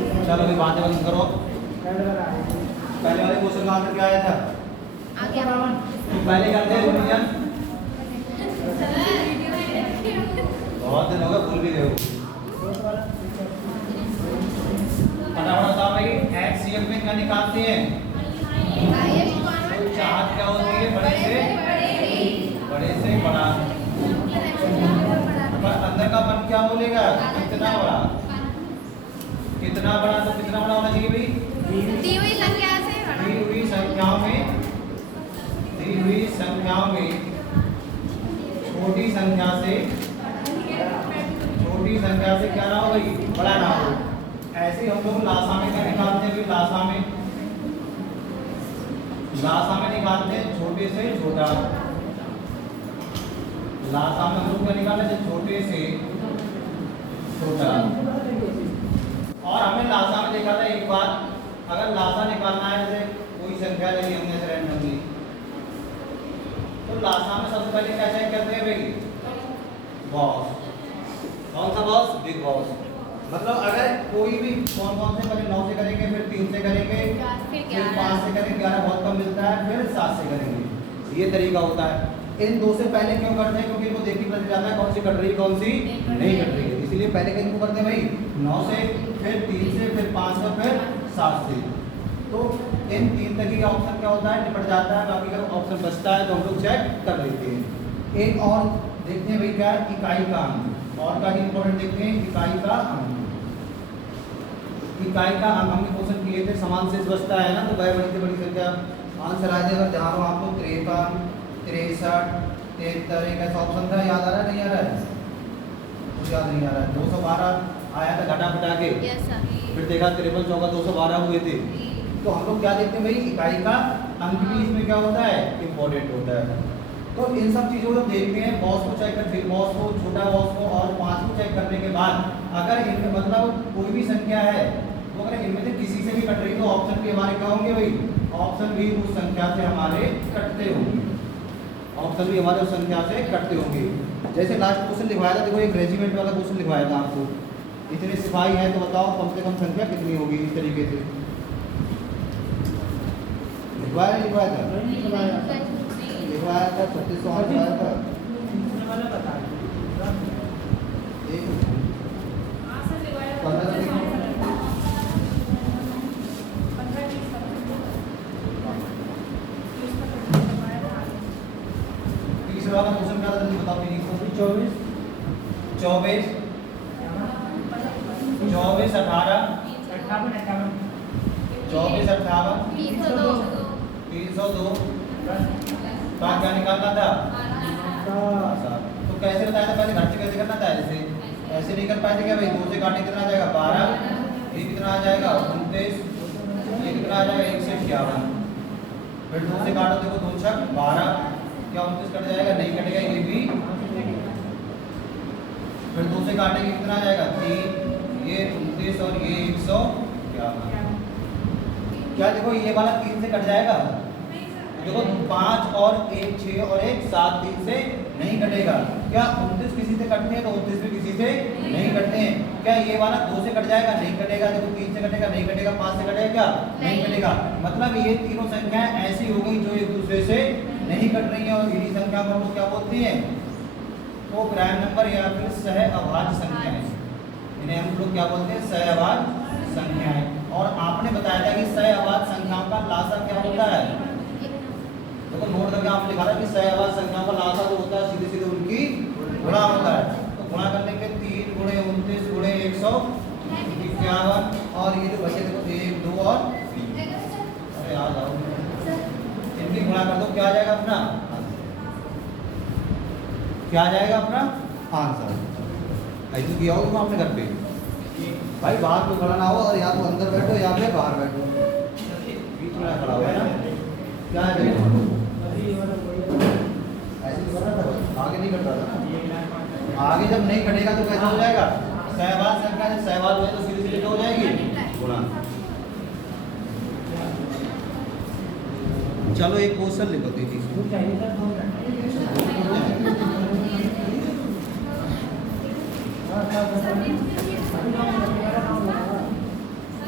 चलो अभी बातें बंद करो। पहले वाले क्वेश्चन का आंसर क्या आया था? पहले करते हैं रिवीजन। बहुत दिन हो गए, भूल भी गए हो। फटाफट बताओ भाई, HCF में क्या निकालते हैं? चाहत क्या होती है? बड़े से बड़ा। पर अंदर का मन क्या बोलेगा? कितना बड़ा? कितना बड़ा? तो कितना बड़ा होना चाहिए भाई? दी हुई संख्या से दी हुई संख्याओं में छोटी संख्या से क्या ना हो भाई? बड़ा ना हो। ऐसे हम लोग लासा में क्या निकालते हैं? लासा में निकालते हैं छोटे से छोटा। लासा में हम लोग क्या निकालते हैं? छोटे से छोटा। और हमने लासा में देखा था एक बार, अगर लासा निकालना है, जैसे कोई संख्या ले ली हमने रैंडमली, तो लासा में सबसे पहले क्या चेक करते हैं भाई? बॉस। कौन सा बॉस? Big boss. मतलब अगर कोई भी कौन से पहले 9 से करेंगे, फिर 3 से करेंगे, फिर 5 से करेंगे, 11 बहुत कम मिलता है, फिर 7 से करेंगे। ये तरीका होता है। इन दो से पहले क्यों करते हैं? क्योंकि इनको देखने पता जाता है कौन सी कट रही है, कौन सी नहीं कट रही है। इसीलिए पहले किनको करते हैं भाई? 9 से, फिर 3 से, फिर 5 से, फिर 7 से। तो इन 3 तक का ऑप्शन क्या होता है? निपट जाता है। बाकी अगर ऑप्शन बचता है तो हम लोग चेक कर लेते हैं। एक और देखते हैं भाई, क्या? इकाई का अंक। और का इंपॉर्टेंट देखते हैं, इकाई का अंक। इकाई का अंक हमने क्वेश्चन किए थे, समान शेष बचता है ना, तो वह बड़ी से बड़ी संख्या आंसर आ जाएगा। जहाँ आपको 53, 63, 73 एक ऐसा ऑप्शन था, याद आ रहा है? नहीं आ रहा है? कुछ याद नहीं आ रहा है। 212 आया था घटा घटा के, फिर देखा 53 चौका 212 हुए थे। तो हम लोग क्या देखते हैं भाई? इकाई का अंक भी इसमें क्या होता है? इम्पोर्टेंट होता है। तो इन सब चीज़ों को देखते हैं। बॉस को चेक कर, बिग बॉस को, छोटा बॉस को और 5 को चेक करने के बाद अगर इनमें मतलब कोई भी संख्या है, तो अगर इनमें से किसी से भी कट रही, तो ऑप्शन भी हमारे क्या होंगे भाई? ऑप्शन भी उस संख्या से हमारे कटते होंगे। ऑप्शन भी हमारे उस संख्या से कटते होंगे। जैसे लास्ट क्वेश्चन लिखवाया था, देखो एक रेजिमेंट वाला क्वेश्चन लिखवाया था आपको। इतने सिपाही हैं तो बताओ कम से कम संख्या कितनी होगी? इस तरीके से लिखवाया था? लिखवाया था 3600 लिखवाया था। तीसरा वाला क्वेश्चन क्या था? बताओ मेरी। 24 24 24 18 24 58 302 का क्या निकालना था? तो कैसे बताया था? पहले घट कैसे करना था? ऐसे नहीं कर पाए क्या भाई? 2 से काटे कितना आ जाएगा? 12। ये कितना आ जाएगा? 29। ये कितना आ जाएगा? 1 से 51। फिर 2 से काटो, देखो 2 छक 12। क्या 29 कट जाएगा? नहीं कटेगा, ये भी। फिर 2 से काटेंगे कितना आ जाएगा? 3। ये 29 और ये 151। क्या देखो ये वाला 3 से कट जाएगा? देखो 5 और 1 6 और 1 7, 3 से नहीं कटेगा। क्या 29 किसी से कटते हैं? तो 29 भी किसी से नहीं कटते हैं। क्या ये वाला 2 से कट जाएगा? नहीं कटेगा। देखो 3 से कटेगा? नहीं कटेगा। 5 से कटेगा? क्या नहीं कटेगा। मतलब ये तीनों संख्याएं ऐसी हो गई जो एक दूसरे से नहीं कट रही है। और इन्हीं संख्या को हम लोग क्या बोलते हैं? वो प्राइम नंबर या फिर सहअभाज्य संख्याएं। इन्हें हम लोग क्या बोलते हैं? सहअभाज्य संख्याएं। और आपने बताया था कि सहअभाज्य संख्याओं का लासा क्या होता है? देखो नोट करके आपने लिखा था कि सहअभाज्य संख्याओं का लासा जो होता है सीधे सीधे उनकी गुणा होता है। तो गुणा करने पे 3 × 29 × 151 और ये जो बचे देखो 1 2 और 3। अरे आ जाओ, इनकी गुणा कर दो, क्या आ जाएगा अपना? क्या आ जाएगा अपना आंसर? ऐसे किया हो तुम अपने घर पे भाई? बाहर तो खड़ा ना हो, और या तो अंदर बैठो या फिर बाहर बैठो, बीच में खड़ा हुआ है ना। क्या है ऐसे तो करना था, आगे नहीं कट रहा था ना। आगे जब नहीं कटेगा तो कैसा हो जाएगा? सहअभाज्य संख्या जब सहअभाज्य हो तो सीधे सीधे क्या हो जाएगी? गुणा। चलो एक क्वेश्चन लिखो दीदी।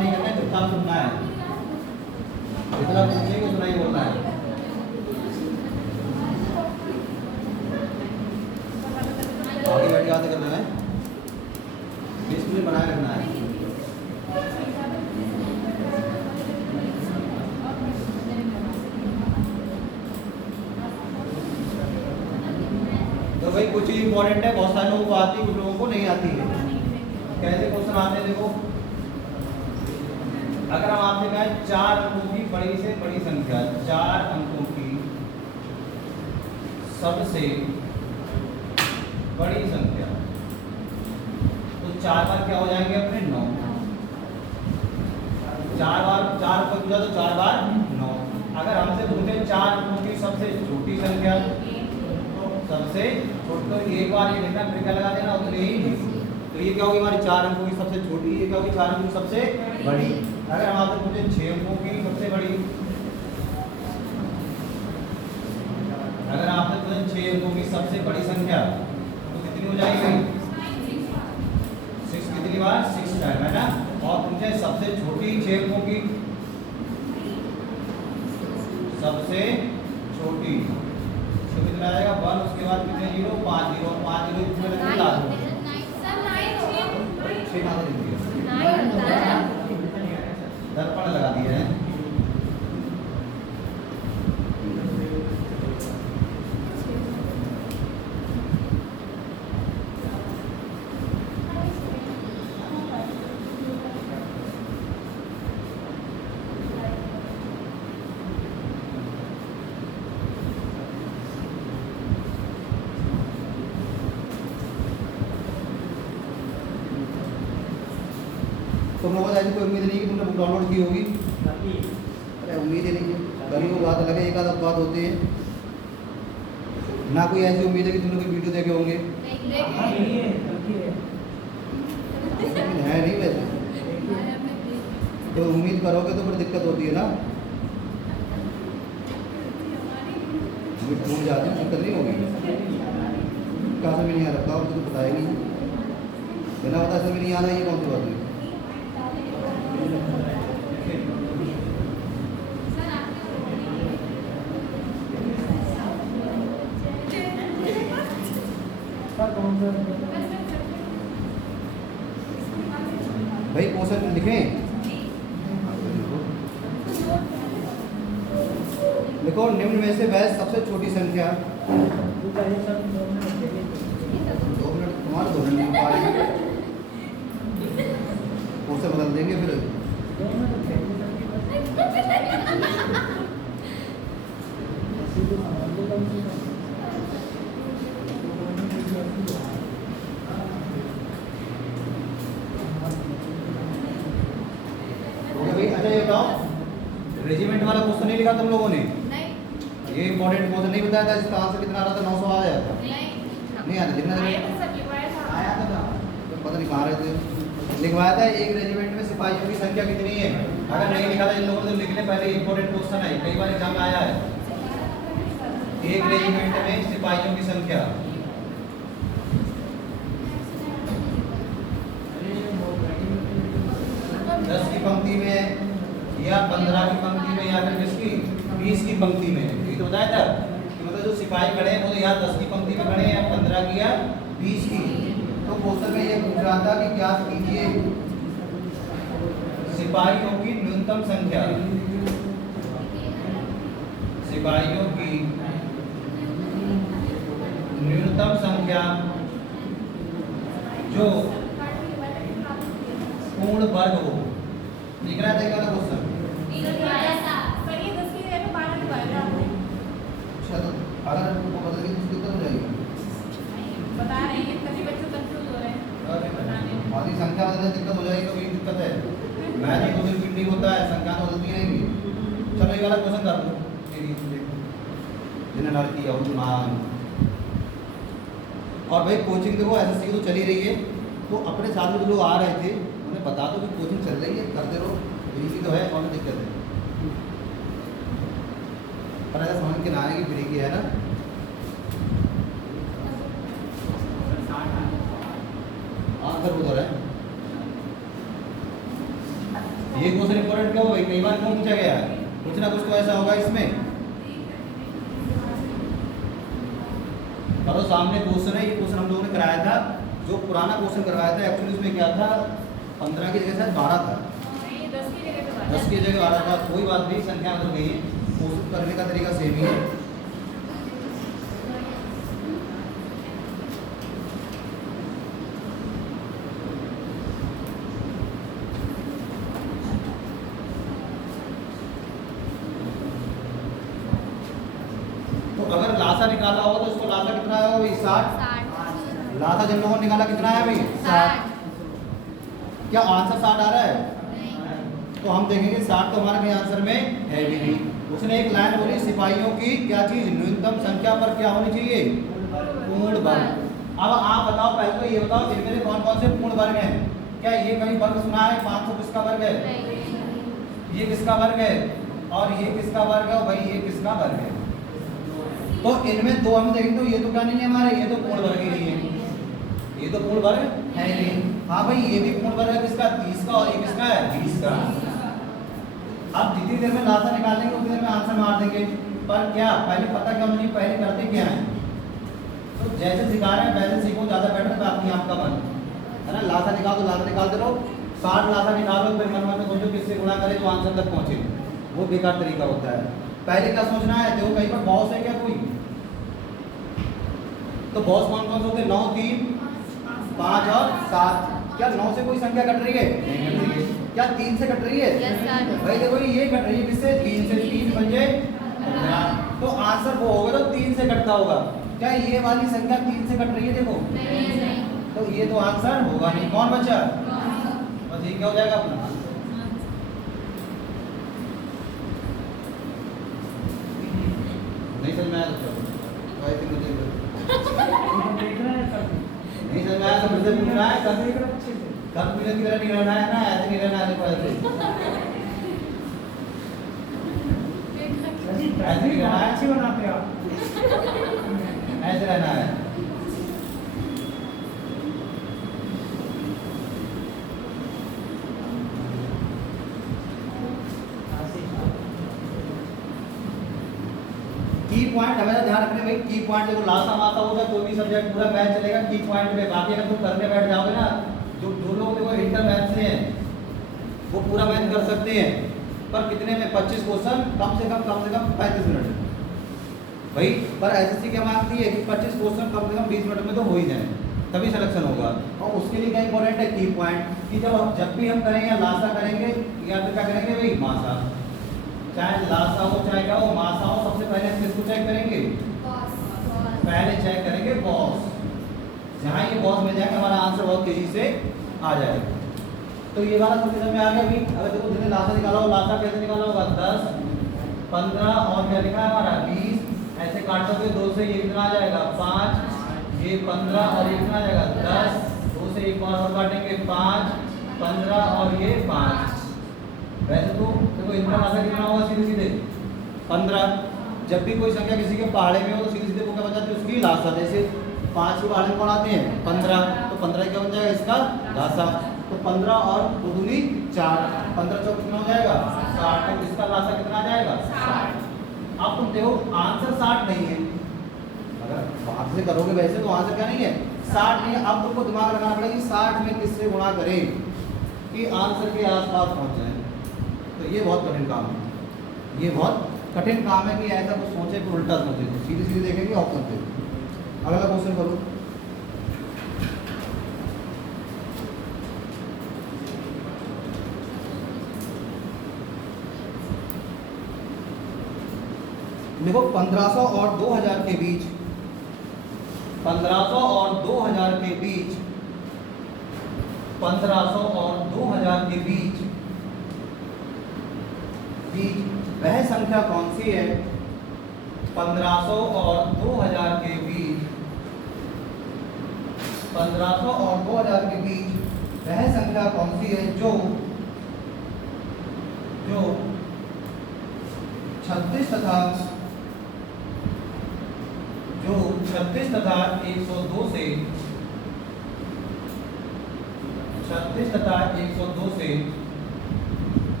साथ सुनना है, जितना पूछेंगे उतना ही बोलना है। आगे बैठ के याद करना है, 20 मिनट बनाए रखना है। तो भाई कुछ इंपॉर्टेंट है, बहुत सारे लोगों को आती है, कुछ लोगों को नहीं आती है। कैसे क्वेश्चन आते हैं देखो, अगर हम आपसे कहें 4 अंकों की बड़ी से बड़ी संख्या, 4 अंकों की सबसे बड़ी संख्या, तो 4 बार क्या हो जाएंगे अपने 9। 4 बार 4 को पूछा तो 4 बार 9। अगर हमसे पूछे 4 अंकों की सबसे छोटी संख्या, सबसे छोटी, तो एक बार ये लिखना, फिर क्या लगा देना, उतने ही। तो ये क्या होगी हमारी 4 अंकों की सबसे छोटी, ये क्या होगी 4 अंकों की सबसे बड़ी। अगर हम आपसे पूछे 6 अंकों की सबसे बड़ी, अगर आपसे पूछे 6 अंकों की सबसे बड़ी संख्या, तो कितनी हो जाएगी? 6 कितनी बार? 6 टाइम, है ना। और पूछे सबसे छोटी 6 अंकों की सबसे छोटी, तो कितना आएगा? 1, उसके बाद कितने 0? 5 0, 5 0 इसमें लगेगा लास्ट में 6 मात्र लिख दिया, दर्पण लगा दिया है। तुम लोगों को ऐसी कोई उम्मीद नहीं कि तुमने बुक डाउनलोड की होगी? अरे उम्मीद ही नहीं है, गरीबों बात अलग है, एक आध बात होती है ना। कोई ऐसी उम्मीद है कि तुमने कोई वीडियो देखे होंगे? है नहीं वैसे, तो उम्मीद करोगे तो फिर दिक्कत होती है ना, भूल जाते हैं, दिक्कत नहीं होगी। कहाँ से भी नहीं आ रखा और तुझे पता ही नहीं, बिना पता से भी नहीं आना, ये कौन सी बात है? भाई क्वेश्चन लिखें, देखो निम्न में से वह सबसे छोटी संख्या, 2 मिनट तुम्हारे 2 मिनट क्वेश्चन बदल देंगे फिर। अच्छा ये बताओ, रेजिमेंट वाला क्वेश्चन नहीं लिखा तुम लोगों ने? नहीं। ये इंपॉर्टेंट क्वेश्चन नहीं बताया था, इसका आंसर कितना आ रहा था? 900 आ जाता। नहीं आता जितना आया था ना, तो पता नहीं कहाँ रहे थे। लिखवाया था एक रेजिमेंट में सिपाहियों की संख्या कितनी है। अगर नहीं लिखा था इन लोगों ने तो लिख ले, पहले इंपॉर्टेंट क्वेश्चन है, कई बार एग्जाम में आया है। एक रेजिमेंट में सिपाहियों की संख्या, दस की पंक्ति में या 15 की पंक्ति में या फिर किसकी 20 की पंक्ति में। ये तो बताया था कि मतलब जो सिपाही खड़े हैं वो तो या 10 की पंक्ति में खड़े हैं या 15 की या 20 की। तो क्वेश्चन में ये पूछ रहा था कि ज्ञात कीजिए सिपाहियों की न्यूनतम संख्या, सिपाहियों की न्यूनतम संख्या जो पूर्ण वर्ग हो। लिख रहा था क्या क्वेश्चन? अच्छा, तो अगर उनको बदल के तो दिक्कत हो जाएगी। बता रहे हैं सभी बच्चे कंफ्यूज हो रहे हैं। आधी संख्या बदलने दिक्कत हो जाएगी तो ये दिक्कत है। मैथ में कोई फिट नहीं होता है, संख्या तो बदलती रहेंगी। चलो ये वाला क्वेश्चन कर दो, जिन्हें लड़ किया मान। और भाई कोचिंग देखो एसएससी तो चली रही है, तो अपने साथ में जो लोग आ रहे थे उन्हें बता दो कि कोचिंग चल रही है, करते रहो, फ्री तो है और दिक्कत है। पर ऐसा समझ के ना आए कि फ्री की है ना। आंसर उधर है। ये क्वेश्चन इंपॉर्टेंट क्यों भाई, कई बार क्यों पूछा गया है, कुछ ना कुछ तो ऐसा होगा इसमें। करो सामने क्वेश्चन है, ये क्वेश्चन हम लोगों ने कराया था, जो पुराना क्वेश्चन करवाया था एक्चुअली उसमें क्या था, 15 की जगह शायद 12 था, 10 की जगह पे 10 की जगह 12 था। कोई बात नहीं, संख्या बदल गई है, कोशिश करने का तरीका सेम ही है। तो अगर लासा निकाला होगा तो इसको लासा कितना आएगा भाई, 60। लासा जिन लोगों ने निकाला कितना है भाई, 60। क्या आंसर 60 आ रहा है? तो हम देखेंगे 60 तो हमारे कहीं आंसर में है भी नहीं। उसने एक लाइन बोली, सिपाहियों की क्या चीज न्यूनतम संख्या पर क्या होनी चाहिए, पूर्ण वर्ग। अब आप बताओ, पहले तो ये बताओ इनमें से कौन कौन से पूर्ण वर्ग हैं। क्या ये कहीं वर्ग सुना है, 500 किसका वर्ग है, ये किसका वर्ग है, और ये किसका वर्ग है, और भाई ये किसका वर्ग है। तो इनमें दो हम देखेंगे, तो ये तो क्या नहीं है हमारे, ये तो पूर्ण वर्ग ही नहीं है, ये तो पूर्ण वर्ग है नहीं। हाँ भाई ये भी पूर्ण वर्ग है किसका, 30 का, और ये किसका है, 20 का। अब जितनी देर में लासा निकालेंगे उतनी देर में आंसर मार देंगे, पर क्या पहले पता क्या होना चाहिए, पहले करते क्या है। तो जैसे सिखा रहे हैं वैसे सीखो, ज़्यादा बेटर है, बाकी आपका मन है ना। लासा निकाल दो, लासा निकालते रहो, 60 लासा निकालो, फिर मन में सोचो किससे गुणा करें तो आंसर तक पहुँचे, वो बेकार तरीका होता है। पहले क्या सोचना है, देखो कहीं पर बॉस है क्या कोई, तो बॉस कौन कौन से होते हैं, 9, 3, 5 और 7। क्या 9 से कोई संख्या कट रही है, नहीं कट रही है। क्या 3 से कट रही है, भाई देखो ये कट रही है, किससे, 3 से, 3 पंजे 15। तो आंसर वो होगा तो 3 से कटता होगा। क्या ये वाली संख्या 3 से कट रही है, देखो, तो ये तो आंसर होगा नहीं। कौन बचा, बस ये क्या हो जाएगा अपना। नहीं समझ में आया तो नहीं समझ में आया तो फिर से पूछना है, कंफ्यूजन की तरह नहीं रहना है ना, ऐसे नहीं रहना है, देखो ऐसे नहीं रहना है, अच्छी बनाते आप। ऐसे रहना है। की पॉइंट हमेशा ध्यान रखने भाई, की पॉइंट देखो लासा वासा होगा कोई भी सब्जेक्ट पूरा बैच चलेगा की पॉइंट पे। बाकी अगर तुम करने बैठ जाओगे ना, जो लोग देखो इंटर मैथ से हैं वो पूरा मैथ कर सकते हैं, पर कितने में, 25 क्वेश्चन कम से कम 35 मिनट भाई। पर एसएससी क्या मांगती है कि 25 क्वेश्चन कम से कम 20 मिनट में तो हो ही जाए, तभी सिलेक्शन होगा। और उसके लिए क्या इंपॉर्टेंट है, की पॉइंट, कि जब भी हम करेंगे या लासा करेंगे या फिर क्या करेंगे भाई, मासा, चाहे लासा हो चाहे क्या हो, मासा हो, सबसे पहले हम किसको चेक करेंगे, पहले चेक करेंगे बॉस। जहाँ ये बॉस मिल जाएगा हमारा आंसर बहुत तेजी से आ जाएगा। तो ये वाला समझ में आ गया अभी। अगर देखो जिसने लासा निकाला हो, लासा कैसे निकाला होगा, 10, 15 और क्या लिखा है हमारा 20, ऐसे काटोगे 2 से ये कितना आ जाएगा 5, ये 15 और ये कितना आ जाएगा 10, 2 से एक और काटेंगे 5, 15 और ये 5। वैसे तो देखो इनका लासा कितना होगा, सीधे सीधे 15। जब भी कोई संख्या किसी के पहाड़े में हो तो सीधे सीधे वो क्या बचाते हैं, उसकी लासा। जैसे 5 के पहाड़े में कौन आते हैं, 15, तो 15 क्या बन जाएगा इसका लासा। तो 15 और 2 दूनी 4, 15 चौक कितना हो जाएगा 60, तो इसका लासा कितना आ जाएगा 60। अब तुम देखो आंसर 60 नहीं है, अगर बात से करोगे वैसे तो आंसर क्या नहीं है 60 नहीं है। अब तुमको दिमाग लगाना पड़ेगा कि 60 में किससे गुणा करें कि आंसर के आसपास पहुंच जाए। तो ये बहुत कठिन काम है, ये बहुत कठिन काम है कि ऐसा कुछ सोचे फिर उल्टा सोचे, तो सीधे सीधे देखेंगे ऑप्शन पे। अगला क्वेश्चन करो। देखो 1500 और 2000 के बीच, 1500 और 2000 के बीच, 1500 और 2000 के बीच वह संख्या कौन सी है, 1500 और 2000 के बीच, 1500 और 2000 के बीच वह संख्या कौन सी है जो 36 तथा 102 से 36 तथा 102 से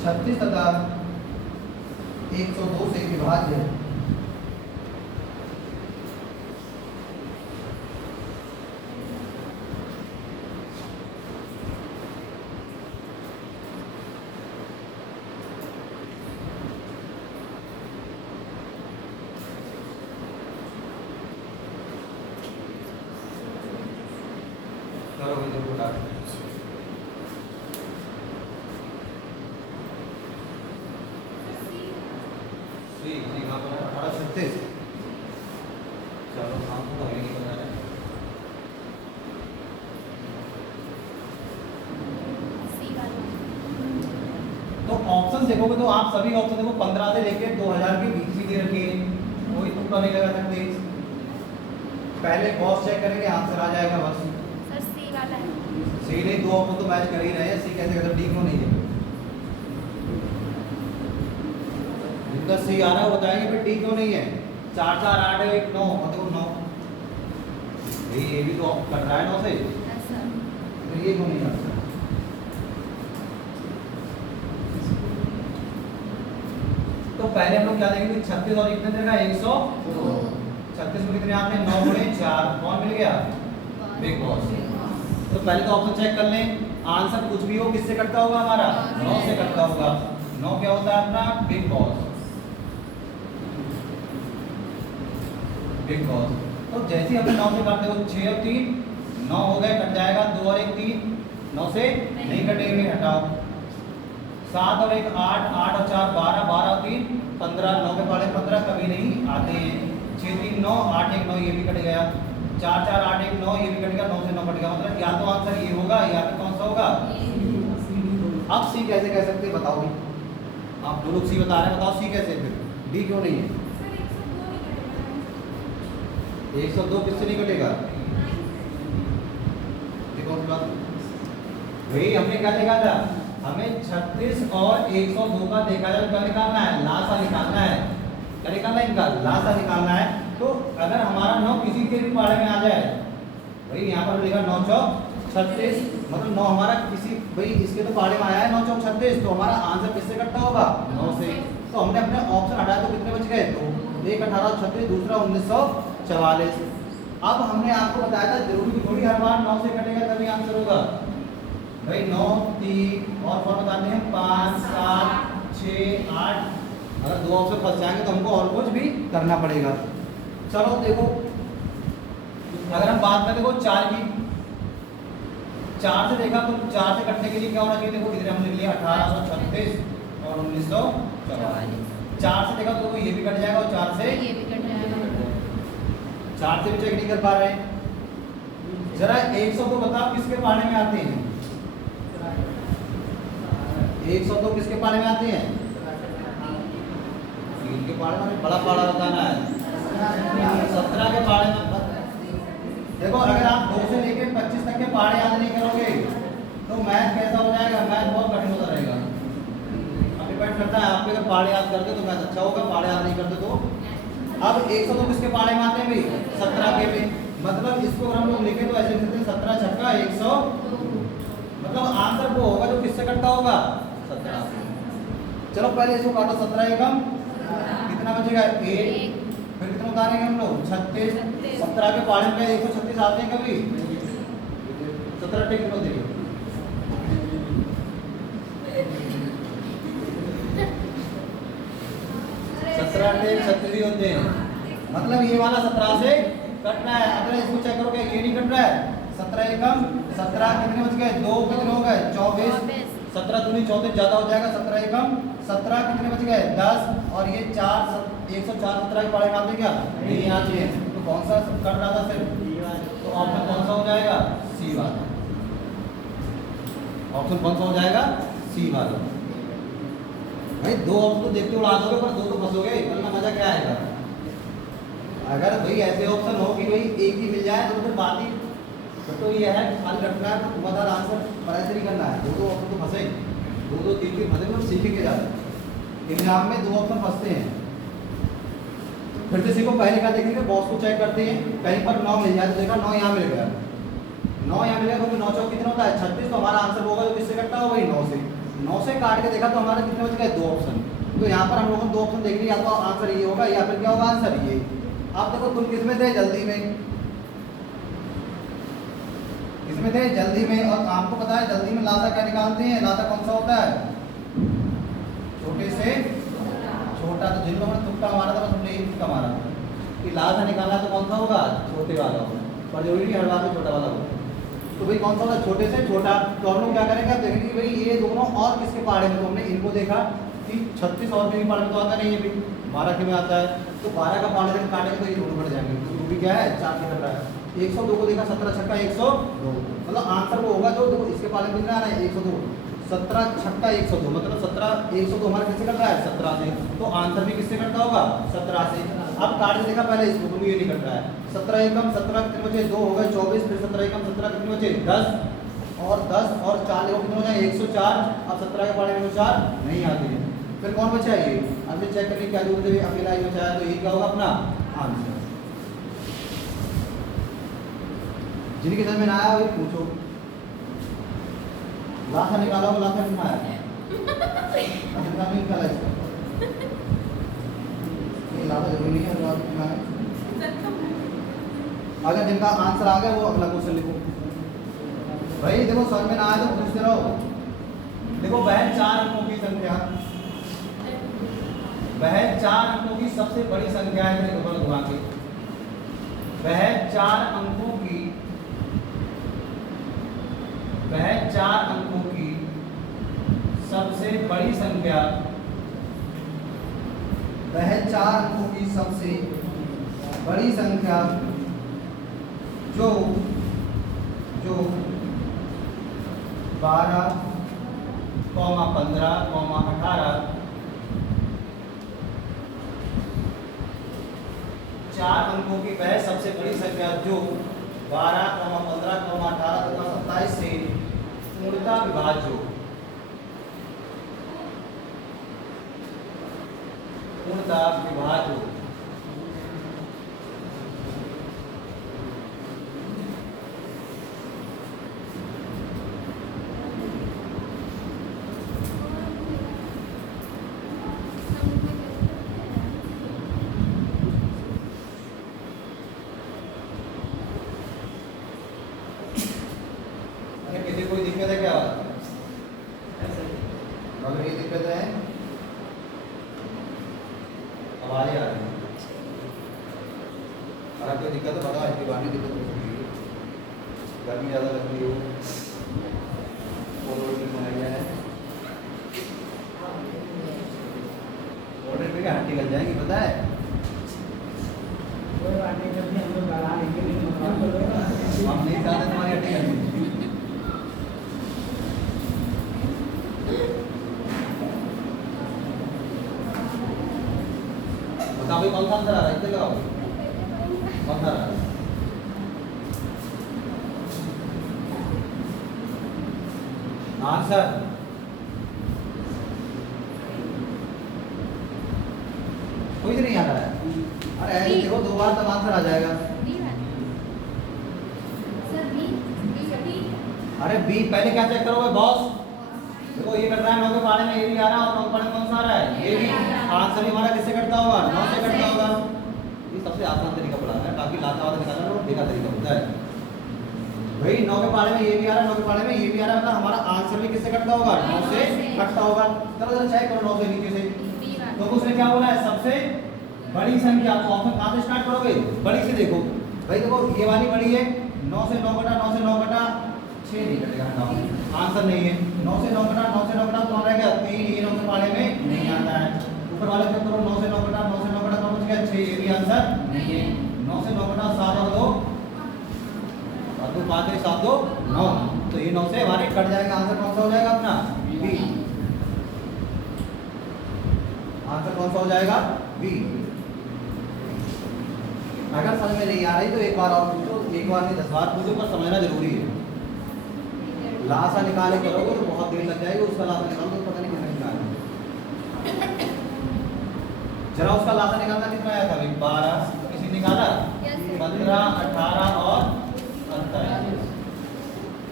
36 तथा 102 से विभाज्य है। चलो भाई देखो उठा सी कहाँ पर 1836। चलो नाम तो हमें नहीं पता है। तो ऑप्शन देखोगे तो आप सभी ऑप्शन देखो 15 से लेके 2000 के बीच में दे रखी है, कोई तुक्का नहीं लगा सकते। पहले बॉक्स चेक करेंगे आंसर आ जाएगा बस। सर सी वाला है। सी नहीं, दो ऑप्शन तो मैच कर ही रहे हैं, सी कैसे कर, डी क्यों नहीं है? जिनका सी आ रहा है वो बताएंगे फिर डी क्यों नहीं है। 4 4 8 1 9 मतलब 9, ये भी तो कट रहा है 9 से, यस सर। तो ये क्यों नहीं आता? तो पहले हम लोग क्या देखेंगे 36 और कितने देगा 100। 36 में कितने आते हैं 9 गुणे 4, कौन मिल गया? Big boss. तो पहले तो ऑप्शन चेक कर लें, आंसर कुछ भी हो किससे कटता होगा हमारा 9 से कटता होगा। 9 क्या होता है अपना बिग बॉस, बिग बॉस। तो जैसे ही हमने 9 से काटते हो 6 और 3 9 हो गए, कट जाएगा 2 और 1 3, 9 से नहीं कटेंगे, हटाओ। 7 और 1 8, 8 और 4 12, 12 और 3 15, 9 के पाले 15 कभी नहीं आते हैं। 6 3 9, 8 1 9 ये भी कट गया, 4 4 8 1 9 ये भी कट गया, 9 से 9 कट गया। मतलब या तो आंसर ये होगा या फिर कौन सा होगा। अब सी कैसे कह सकते हैं बताओ भाई, आप जो लोग सी बता रहे हैं बताओ सी कैसे, फिर डी क्यों नहीं है? 102 किससे नहीं कटेगा? देखो भाई हमने क्या देखा था, हमें 36 और 102 का देखा जाए, क्या निकालना है? लासा निकालना है। क्या निकालना है इनका? लासा निकालना है। तो अगर हमारा 9 किसी के भी पारे में आ जाए, भाई यहाँ पर लिखा 9 चौक 36, मतलब 9 हमारा किसी भाई इसके तो पारे में आया है 9 चौक 36, तो हमारा आंसर किससे कटता होगा 9 से। तो हमने अपने ऑप्शन हटाया तो कितने बच गए? 2, एक 1836, दूसरा 1944। अब हमने आपको बताया था जरूरी थोड़ी हर बार 9 से कटेगा तभी आंसर होगा। भाई 9 3 और कौन बताते हैं 5 7 6 8, अगर दो ऑप्शन फंस जाएंगे तो हमको और कुछ भी करना पड़ेगा। चलो देखो अगर हम बात करें देखो 4 की, 4 से देखा तो 4 से कटने के लिए क्या होना चाहिए? देखो इधर हमने लिया 1836 और 1944। 4 से देखा तो ये भी कट जाएगा और 4 से ये भी कट जाएगा। 4 से भी चेक नहीं कर पा रहे हैं। जरा 102 बताओ किसके पाने में आते हैं? 102 किसके पाने में आते हैं? 3 के पाने में, बड़ा पाड़ा बताना है। 17 के पाड़े में। देखो अगर आप 2 से लेकर 25 तक के पाड़े याद नहीं करोगे तो मैथ कैसा हो जाएगा? मैथ बहुत कठिन होता रहेगा। अब डिपेंड करता है आप अगर पाड़े याद करते तो मैथ अच्छा होगा, पाड़े याद नहीं करते तो। अब 102 किसके पाड़े में आते हैं भाई? 17 के में। मतलब इसको अगर हम लोग लिखे तो ऐसे लिखते हैं 17 छक्का 100, मतलब आंसर वो होगा जो किससे कटता होगा 17 से। चलो पहले इसको काटो, 17 एकम कितना बचेगा 1, फिर कितना उतारेंगे हम लोग 36, 17 के पाड़े में 136 आते हैं कभी? 17 टिक कितना देखो 17 टिक 36 ही होते हैं। मतलब ये वाला 17 से कटना है। अगर इसको चेक करोगे ये नहीं कट रहा है। 17 एकम 17 कितने बच गए? 2 कितने हो गए? 24, 17 दूनी 34 ज्यादा हो जाएगा। 17 एकम 17 कितने बच गए? 10 और ये 4 104 17 के पाड़े में आते क्या? नहीं आते हैं। तो कौन सा कट रहा था सिर्फ? तो ऑप्शन कौन सा हो जाएगा? सी वाला। ऑप्शन कौन सा हो जाएगा? सी वाला। भाई दो ऑप्शन तो देखते उड़ा दोगे पर दो तो फंसोगे, वरना मजा क्या आएगा? अगर भाई ऐसे ऑप्शन हो कि भाई एक ही मिल जाए तो फिर बात ही तो ये है खाली रखना है, तो तुम्हारा आंसर पढ़ाई से नहीं करना है। दो ऑप्शन तो फंसे, दो 3 फंसे तो सीखेंगे ज़्यादा। एग्जाम में 2 ऑप्शन फंसते हैं। फिर से सीखो, पहले क्या देखेंगे बॉक्स को चेक करते हैं, कहीं पर 9 मिल जाए तो देखा 9 यहाँ मिल गया, 9 यहाँ मिल गया तो 9 चौक कितना होता है 36, तो हमारा आंसर होगा जो किससे कटता होगा 9 से। 9 से काट के देखा तो हमारे कितने बच गए? 2 ऑप्शन। तो यहाँ पर हम लोगों ने 2 ऑप्शन देख लिए, या तो आंसर ये होगा या फिर क्या होगा? आंसर ये। आप देखो तुम किसमें थे? जल्दी में। किसमें थे? जल्दी में। और आपको पता है जल्दी में लासा क्या निकालते हैं? लासा कौन सा होता है? छोटे से छोटा। तो जिन लोगों ने तुक्का मारा था बस हमने एक तुक्का मारा कि लासा निकालना तो कौन सा होगा? छोटे वाला होगा। पर जरूरी नहीं हर बार में छोटा वाला होगा। तो भाई कौन सा होगा? छोटे से छोटा। तो हम लोग क्या करेंगे? अब देखेंगे कि भाई ये दोनों और किसके पहाड़े में। तो हमने इनको देखा कि 36 और भी पहाड़ में तो आता नहीं है भाई, 12 के में आता है। तो 12 का पहाड़ जब काटेंगे तो ये दोनों कट जाएंगे। तो भी क्या है? 4 से कट रहा है। 102 को देखा, 17 छक्का 102, मतलब आंसर वो होगा जो देखो इसके पहाड़े में कितना आ रहा है? 102। 17 छक्का 102, मतलब 17 102 हमारा किससे कट रहा है? 17 से। तो आंसर भी किससे कटता होगा? 17 से। अब काट के देखा पहले इसको, तो ये नहीं कट रहा है। 17 एकम 17 कितने बचे? 2 हो गए 24, फिर 17 एकम 17 कितने बचे? 10 और 10 और 4 देखो कितने हो जाए? 104। अब 17 के पहाड़े में 4 नहीं आते हैं। फिर कौन बचा ये? अब चेक करने की क्या जरूरत है? अकेला ही बचा है, तो ये क्या होगा अपना आंसर। जिनके समझ में ना आया वही पूछो। लासा निकाला हो, लासा नहीं आया? लासा नहीं निकाला इसका? ये लासा जरूरी नहीं है, लासा कितना है? अगर जिनका आंसर आ गया वो अगला क्वेश्चन लिखो। भाई देखो समझ में ना आया तो पूछते रहो। देखो वह 4 अंकों की संख्या, वह 4 अंकों की सबसे बड़ी संख्या है। देखो घुमा के, वह 4 अंकों की, वह 4 अंकों की सबसे बड़ी संख्या, वह 4 अंकों की सबसे बड़ी संख्या जो 12, 15, 18, 4 अंकों की वह सबसे बड़ी संख्या जो 12, 15, 18 तथा 27 से पूर्णतः विभाज्य हो। पूर्णतः विभाज्य हो। किसी कोई दिक्कत है क्या? अगर ये दिक्कत है, आवाज़ें आ रही है। अगर कोई दिक्कत है बताओ, इसके बाद में दिक्कत हो सकती है। गर्मी ज़्यादा लग रही हो, है ऑर्डर पे क्या हट्टी लग जाएगी पता है? हम नहीं चाहते तुम्हारी हट्टी लगनी। बताओ कौन सा आंसर आ रहा है? इधर लगाओ, कौन सा आ रहा है? आंसर कोई नहीं आ रहा है। अरे ऐसे देखो 2 बार तब आंसर आ जाएगा। अरे बी पहले क्या चेक करोगे बॉस? देखो ये कट रहा है 9 के पहाड़े में, ये भी आ रहा है, और 9 के पहाड़े में कौन सा आ रहा है? ये भी। आंसर भी हमारा किससे कटता होगा? 9 से कटता होगा। ये सबसे आसान तरीका पड़ा है, ताकि लाता वाला निकालना लो देखा तरीका होता है। भाई 9 के पहाड़े में ये भी आ रहा है, 9 के पहाड़े में ये भी आ रहा है, मतलब हमारा आंसर भी किससे कटता होगा? 9 से कटता होगा। चलो जरा चेक करो 9 से नीचे से। तो उसने क्या बोला है? सबसे बड़ी संख्या। तो ऑप्शन कहाँ से स्टार्ट करोगे? बड़ी से देखो। भाई देखो ये वाली बड़ी है, 9 से 9 कटा, 9 से 9 कटा 6 नहीं कटेगा, हटाओ, आंसर नहीं है। 9 से 9 कटा, 9 से 9 कटा तो हमारा क्या 3, ये 9 के पहाड़े में नहीं आता है। ऊपर वाले चेक करो, 9 से 9 कटा, 9 से 9 कटा तो बच गया 6, ये भी आंसर नहीं है। 9 से 9 कटा 7 और 2 5 7 2 9, तो ये 9 से हमारे कट जाएगा। आंसर कौन सा हो जाएगा अपना? बी। आंसर कौन सा हो जाएगा? बी। अगर समझ में नहीं आ रही तो एक बार और पूछो, एक बार नहीं 10 बार पूछो, पर समझना जरूरी है। लासा निकाले करोगे तो बहुत देर लग जाएगी। उसका लासा निकालो तो पता नहीं कितना निकाला। जरा उसका लासा निकालना कितना आया था भाई? 12 किसी निकाला? 15, 18 और 27।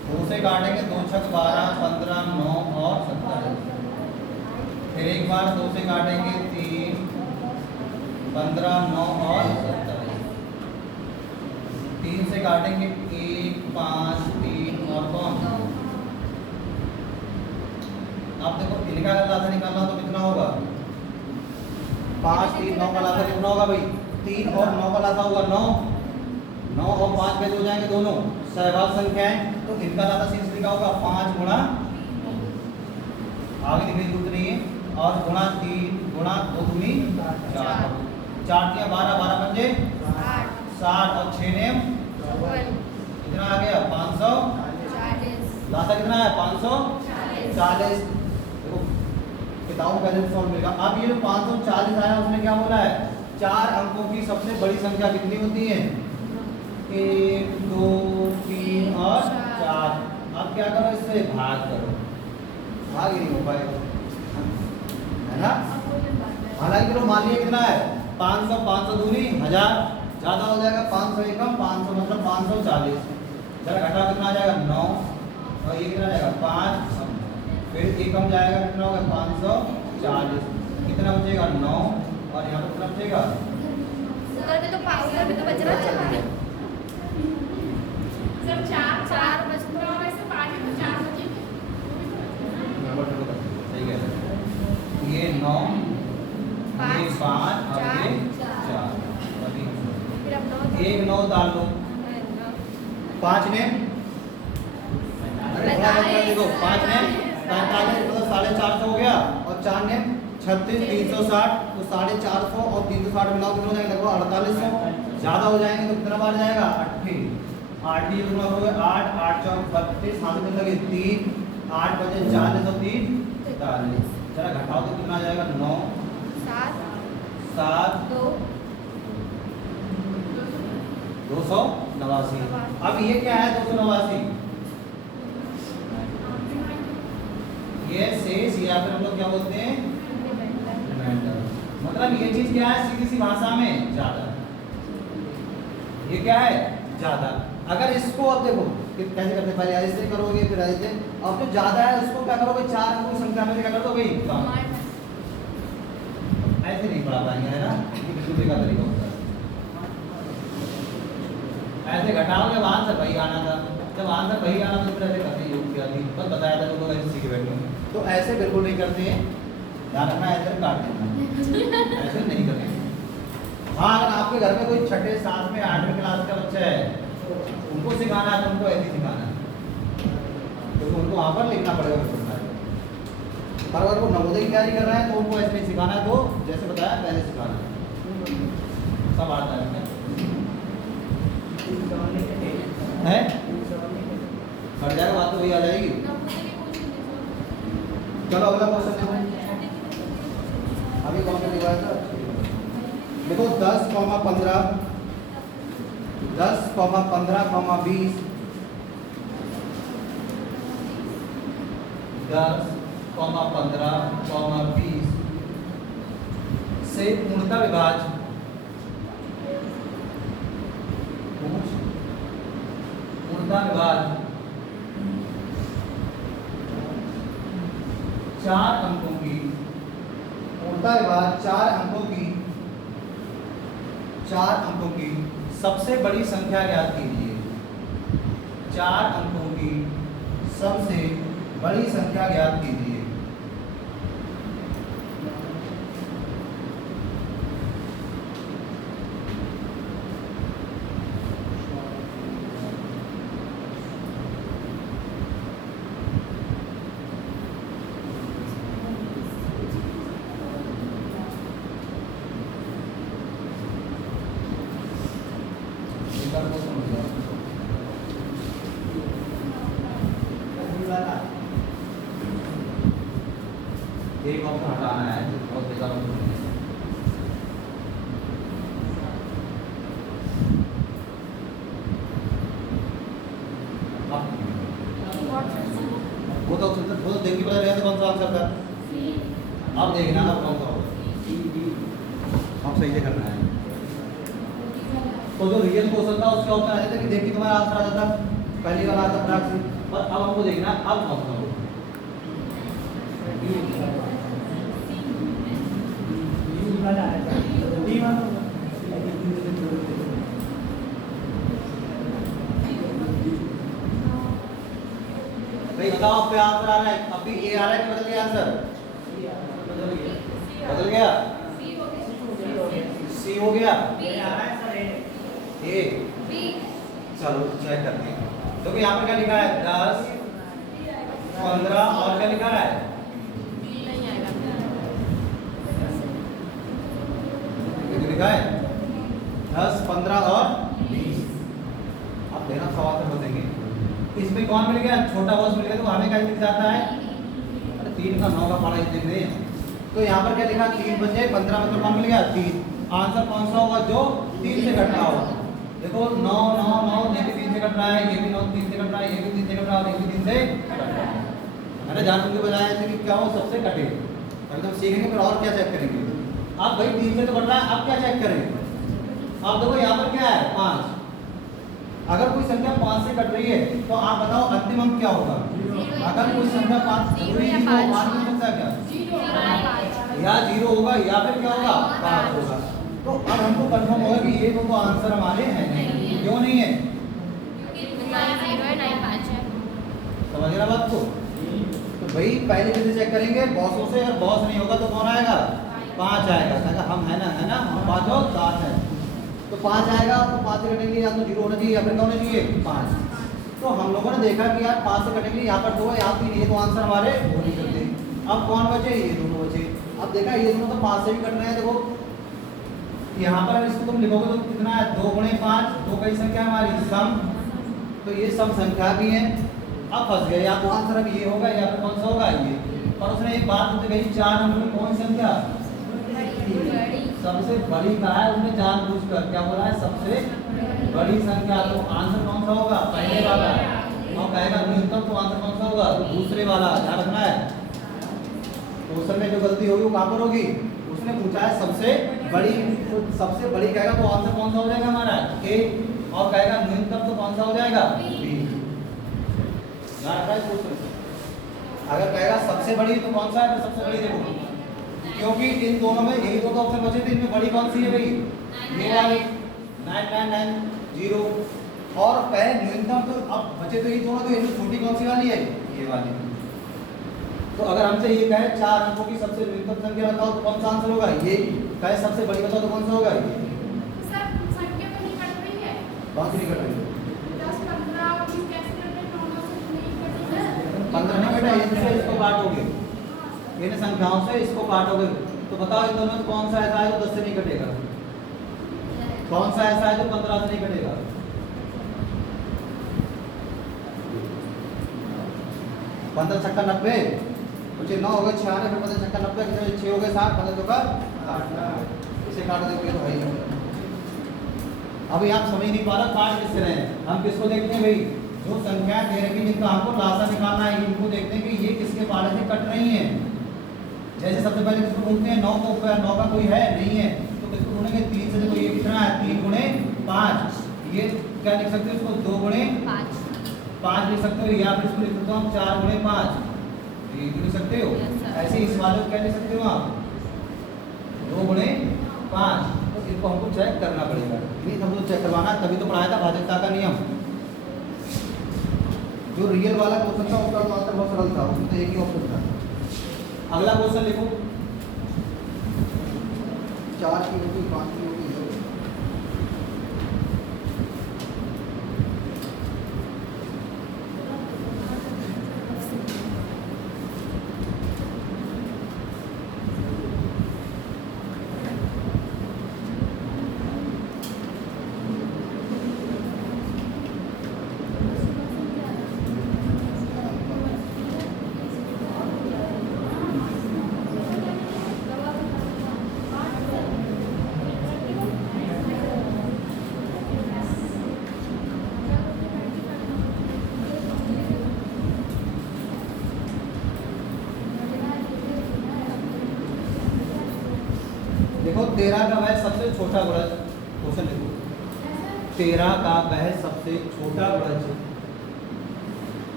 2 से काटेंगे, 2 छक 12, 15, 9 और 27। फिर एक बार 2 से काटेंगे, 3, 15, 9 और 27। 3 से काटेंगे, 1, 5, 3 और कौन। अब देखो इनका अगर लाता निकालना हो तो कितना होगा, 5, 3, 9 का लाता कितना होगा भाई, 3 और 9 का लाता होगा 9, 9 और 5 कैसे हो जाएंगे दोनों सहभाग संख्याएं, तो इनका लाता सीधे लिखा होगा 5 गुणा, आगे लिखने की जरूरत नहीं है, और गुणा 3 गुणा 2 दूनी 4, 4 के 12, 12 पंजे 60 और 6 ने कितना आ गया 540, लाता कितना है 540। देखो किताबों में पहले सॉल्व मिलेगा। अब ये जो 540 आया उसने क्या बोला है, 4 अंकों की सबसे बड़ी संख्या कितनी होती है, 1, 2, 3 और 4। अब क्या करो, इससे भाग करो, भाग ही नहीं हो पाएगा, है ना। हालांकि तो मान लिया कितना है 500, 500 दूनी 1000, ज्यादा हो जाएगा 500 एकम 500 मतलब 540। जरा घटा कितना आ जाएगा 9 और ये कितना जाएगा 5, फिर एकम जाएगा कितना होगा 540, कितना बचेगा 9 और यहाँ पर कितना बचेगा, उधर भी तो बच रहा है सर, 4 बच रहा है, वैसे 5 में 4 बचेंगे। सही कह रहे हैं। ये 9, ये 5 और ये 4, फिर अब 1 9 डाल दो, 5 ने अरे थोड़ा मतलब देखो 5 ने 45 मतलब 450 हो गया, और 4 ने 36, 360, तो 450 और 360 मिलाओ कितना हो जाएगा, लगभग 4800। ज़्यादा हो जाएंगे तो कितना बार जाएगा 8 कितना हो गया 8, 8 चौक 32, हाथ में लगे 3, 8 बजे 40 और 3 43। जरा घटाओ तो कितना आ जाएगा 9, 7, 289। अब ये क्या है 289, ये शेष या फिर हम लोग क्या बोलते हैं रिमाइंडर। मतलब ये चीज क्या है, सीधी सी भाषा में ज्यादा, ये क्या है ज्यादा। अगर इसको अब देखो कि कैसे करते, पहले ऐसे करोगे फिर ऐसे, अब जो ज्यादा है उसको क्या करोगे 4 अंकों की संख्या में क्या कर दोगे कम। ऐसे नहीं पढ़ा पाएंगे, है ना, दूसरे का तरीका होता है। ऐसे घटाओगे वहां से वही आना था, जब आंसर वही आना तो फिर ऐसे करते योग किया थी, बस बताया था लोग ऐसे सीखे बैठे, तो ऐसे बिल्कुल नहीं करते हैं, ध्यान रखना, ऐसे काट देना, ऐसे नहीं करते। हाँ अगर आपके घर में कोई 6ठे 7वें 8वें क्लास का बच्चा है, उनको सिखाना है तो उनको ऐसे सिखाना है, क्योंकि उनको वहाँ पर लिखना पड़ेगा बिल्कुल। पर अगर वो नवोदय की तैयारी कर रहे हैं तो उनको ऐसे नहीं सिखाना है, तो जैसे बताया पहले सिखाना है, सब आता है बढ़ जाएगा, बात तो वही आ जाएगी। चलो अगला क्वेश्चन देखो, अभी कौन सा दिखाया था, देखो 10, 15, 10, 15, 20, 10, 15, 20 से पूर्णता विभाज्य पूर्णता विभाज्य 4 अंकों की, पूर्णता विभाज्य 4 अंकों की सबसे बड़ी संख्या ज्ञात कीजिए। 4 अंकों की सबसे बड़ी संख्या ज्ञात कीजिए। एक ऑप्शन हटाना है, बहुत बेकार ऑप्शन है। वो तो देख के पता रहेगा कौन सा आंसर था, अब देखना अब कौन सा होगा, अब सही से करना है। तो जो रियल क्वेश्चन था उसके ऑप्शन आया था कि देखिए तुम्हारा आंसर आ जाता, पहली वाला आता प्राक से पर अब हमको देखना है अब कौन सा होगा। भाई बताओ अब क्या आंसर आ रहा है, अभी ए आ रहा है कि बदल गया आंसर? बदल गया, सी हो गया, ए। चलो चेक करते हैं। तो यहाँ पर क्या लिखा है 10 15 और क्या लिखा है? लिखा है 10 15 और 20। अब देना सवाल तो बतेंगे इसमें कौन मिल गया, छोटा बॉक्स मिल गया तो हमें क्या दिख जाता है? अरे 3 का 9 का पढ़ा देख रहे हैं। तो यहाँ पर क्या लिखा 3 बचे 15 मतलब कौन मिल गया 3। आंसर कौन सा होगा जो 3 से कट रहा होगा। देखो 9 9 9 ये भी 3 से कट रहा है, ये भी 9 3 से कट रहा है, ये भी 3 से कट रहा है और ये भी 3 से कट रहा है। मैंने जानबूझ के बताया ऐसे कि क्या हो सबसे कटे। अभी हम सीखेंगे फिर और क्या चेक करेंगे। अब भाई 3 से तो कट रहा है, अब क्या चेक करेंगे? अब देखो यहाँ पर क्या है 5। अगर कोई संख्या 5 से कट रही है तो आप बताओ अंतिम अंक क्या होगा? अगर कोई संख्या 5 जरूरी नहीं हो 5 में सकता क्या? या 0 होगा या फिर क्या होगा 5 होगा। तो अब हमको कंफर्म होगा कि ये तो आंसर हमारे हैं नहीं। क्यों नहीं है? समझ रहा बात को? तो भाई पहले कैसे चेक करेंगे बॉसों से, अगर बॉस नहीं होगा तो कौन आएगा? 5 आएगा। अगर हम है ना हम 5 और 7 है तो 5 आएगा। तो 5 से कटेंगे या तो 0 होना चाहिए या फिर क्या होना चाहिए 5। तो हम लोगों ने देखा कि यार 5 से कटेंगे, यहाँ पर 2 है यहाँ 3, ये तो आंसर हमारे हो नहीं सकते। अब कौन बचे? ये दोनों बचे। अब देखा ये दोनों तो 5 से भी कट रहे हैं। देखो यहाँ पर इसको तुम लिखोगे तो कितना है 2 गुणे 5, 2 कई संख्या हमारी सम, तो ये सम संख्या भी है। अब फंस गए, या तो आंसर अब ये होगा या फिर कौन सा होगा ये। और उसने एक बात बोलते गई 4 नंबर में कौन संख्या सबसे बड़ी कहा है, उसने जानबूझकर क्या बोला है सबसे बड़ी संख्या। तो आंसर कौन सा होगा? पहले वाला। और कहेगा न्यूनतम तो आंसर कौन सा होगा? दूसरे वाला। ध्यान रखना है क्वेश्चन में जो गलती होगी वो कहाँ पर होगी? उसने पूछा है सबसे बड़ी, तो सबसे बड़ी कहेगा तो आंसर कौन सा हो जाएगा हमारा ए। और कहेगा न्यूनतम तो कौन सा हो जाएगा बी। ध्यान रखना है क्वेश्चन। अगर कहेगा सबसे बड़ी तो कौन सा है? तो सबसे बड़ी देखो क्योंकि इन दोनों में यही दो ऑप्शन बचे थे, इनमें बड़ी कौन सी है भाई? ये वाली 9990। और कहे न्यूनतम तो अब बचे तो ये दोनों, तो इनमें छोटी कौन सी वाली है? ये वाली। तो अगर हमसे ये कहे 4 अंकों की सबसे न्यूनतम संख्या बताओ तो कौन सा आंसर होगा? ये। कहे सबसे बड़ी बताओ तो कौन सा होगा? ये। संख्या तो नहीं कट रही है। कौन सी नहीं कट रही? 10 15 और 20 कैसे कट रहे हैं? 9 से नहीं कट रही है। 15 नहीं कटा, इनसे इसको काटोगे, इन संख्याओं से इसको काटोगे तो बताओ इन दोनों में कौन सा ऐसा है जो 10 से नहीं कटेगा? कौन सा ऐसा है जो 15 से नहीं कटेगा? 15 छक्का 90, कुछ 9 हो गए 96, फिर 15 छक्का 90, कितने 6 हो गए 60, 15 चौका 60। इसे काट दोगे तो भाई अभी आप समझ नहीं पा रहा काट किससे रहे हैं। हम किसको देखते हैं भाई? जो संख्या दे रखी जिनका हमको लासा निकालना है, इनको देखते हैं कि ये किसके पाले से कट रही है। जैसे सबसे पहले किसको ढूंढते हैं? 9 को, 9 का कोई है नहीं है तो किसको ढूंढेंगे? 3 से। देखो ये कितना है 3 गुणे 5, ये क्या लिख सकते हो इसको? 2 गुणे 5 लिख सकते हो, या फिर इसको लिख सकते हो हम 4 गुणे 5, ये लिख सकते हो। ऐसे इस वाले को क्या लिख सकते हो आप? 2 गुणे 5। तो इनको हमको चेक करना पड़ेगा, नहीं हमको चेक करवाना, तभी तो पढ़ाया था भाजकता का नियम। जो रियल वाला क्वेश्चन था उसका तो आंसर बहुत सरल था, उसमें तो एक ही ऑप्शन था। अगला क्वेश्चन लिखो। 4 की रोटी 5 की रोटी है। देखो 13 का वह सबसे छोटा गुणज, क्वेश्चन लिखो 13 का वह सबसे छोटा गुणज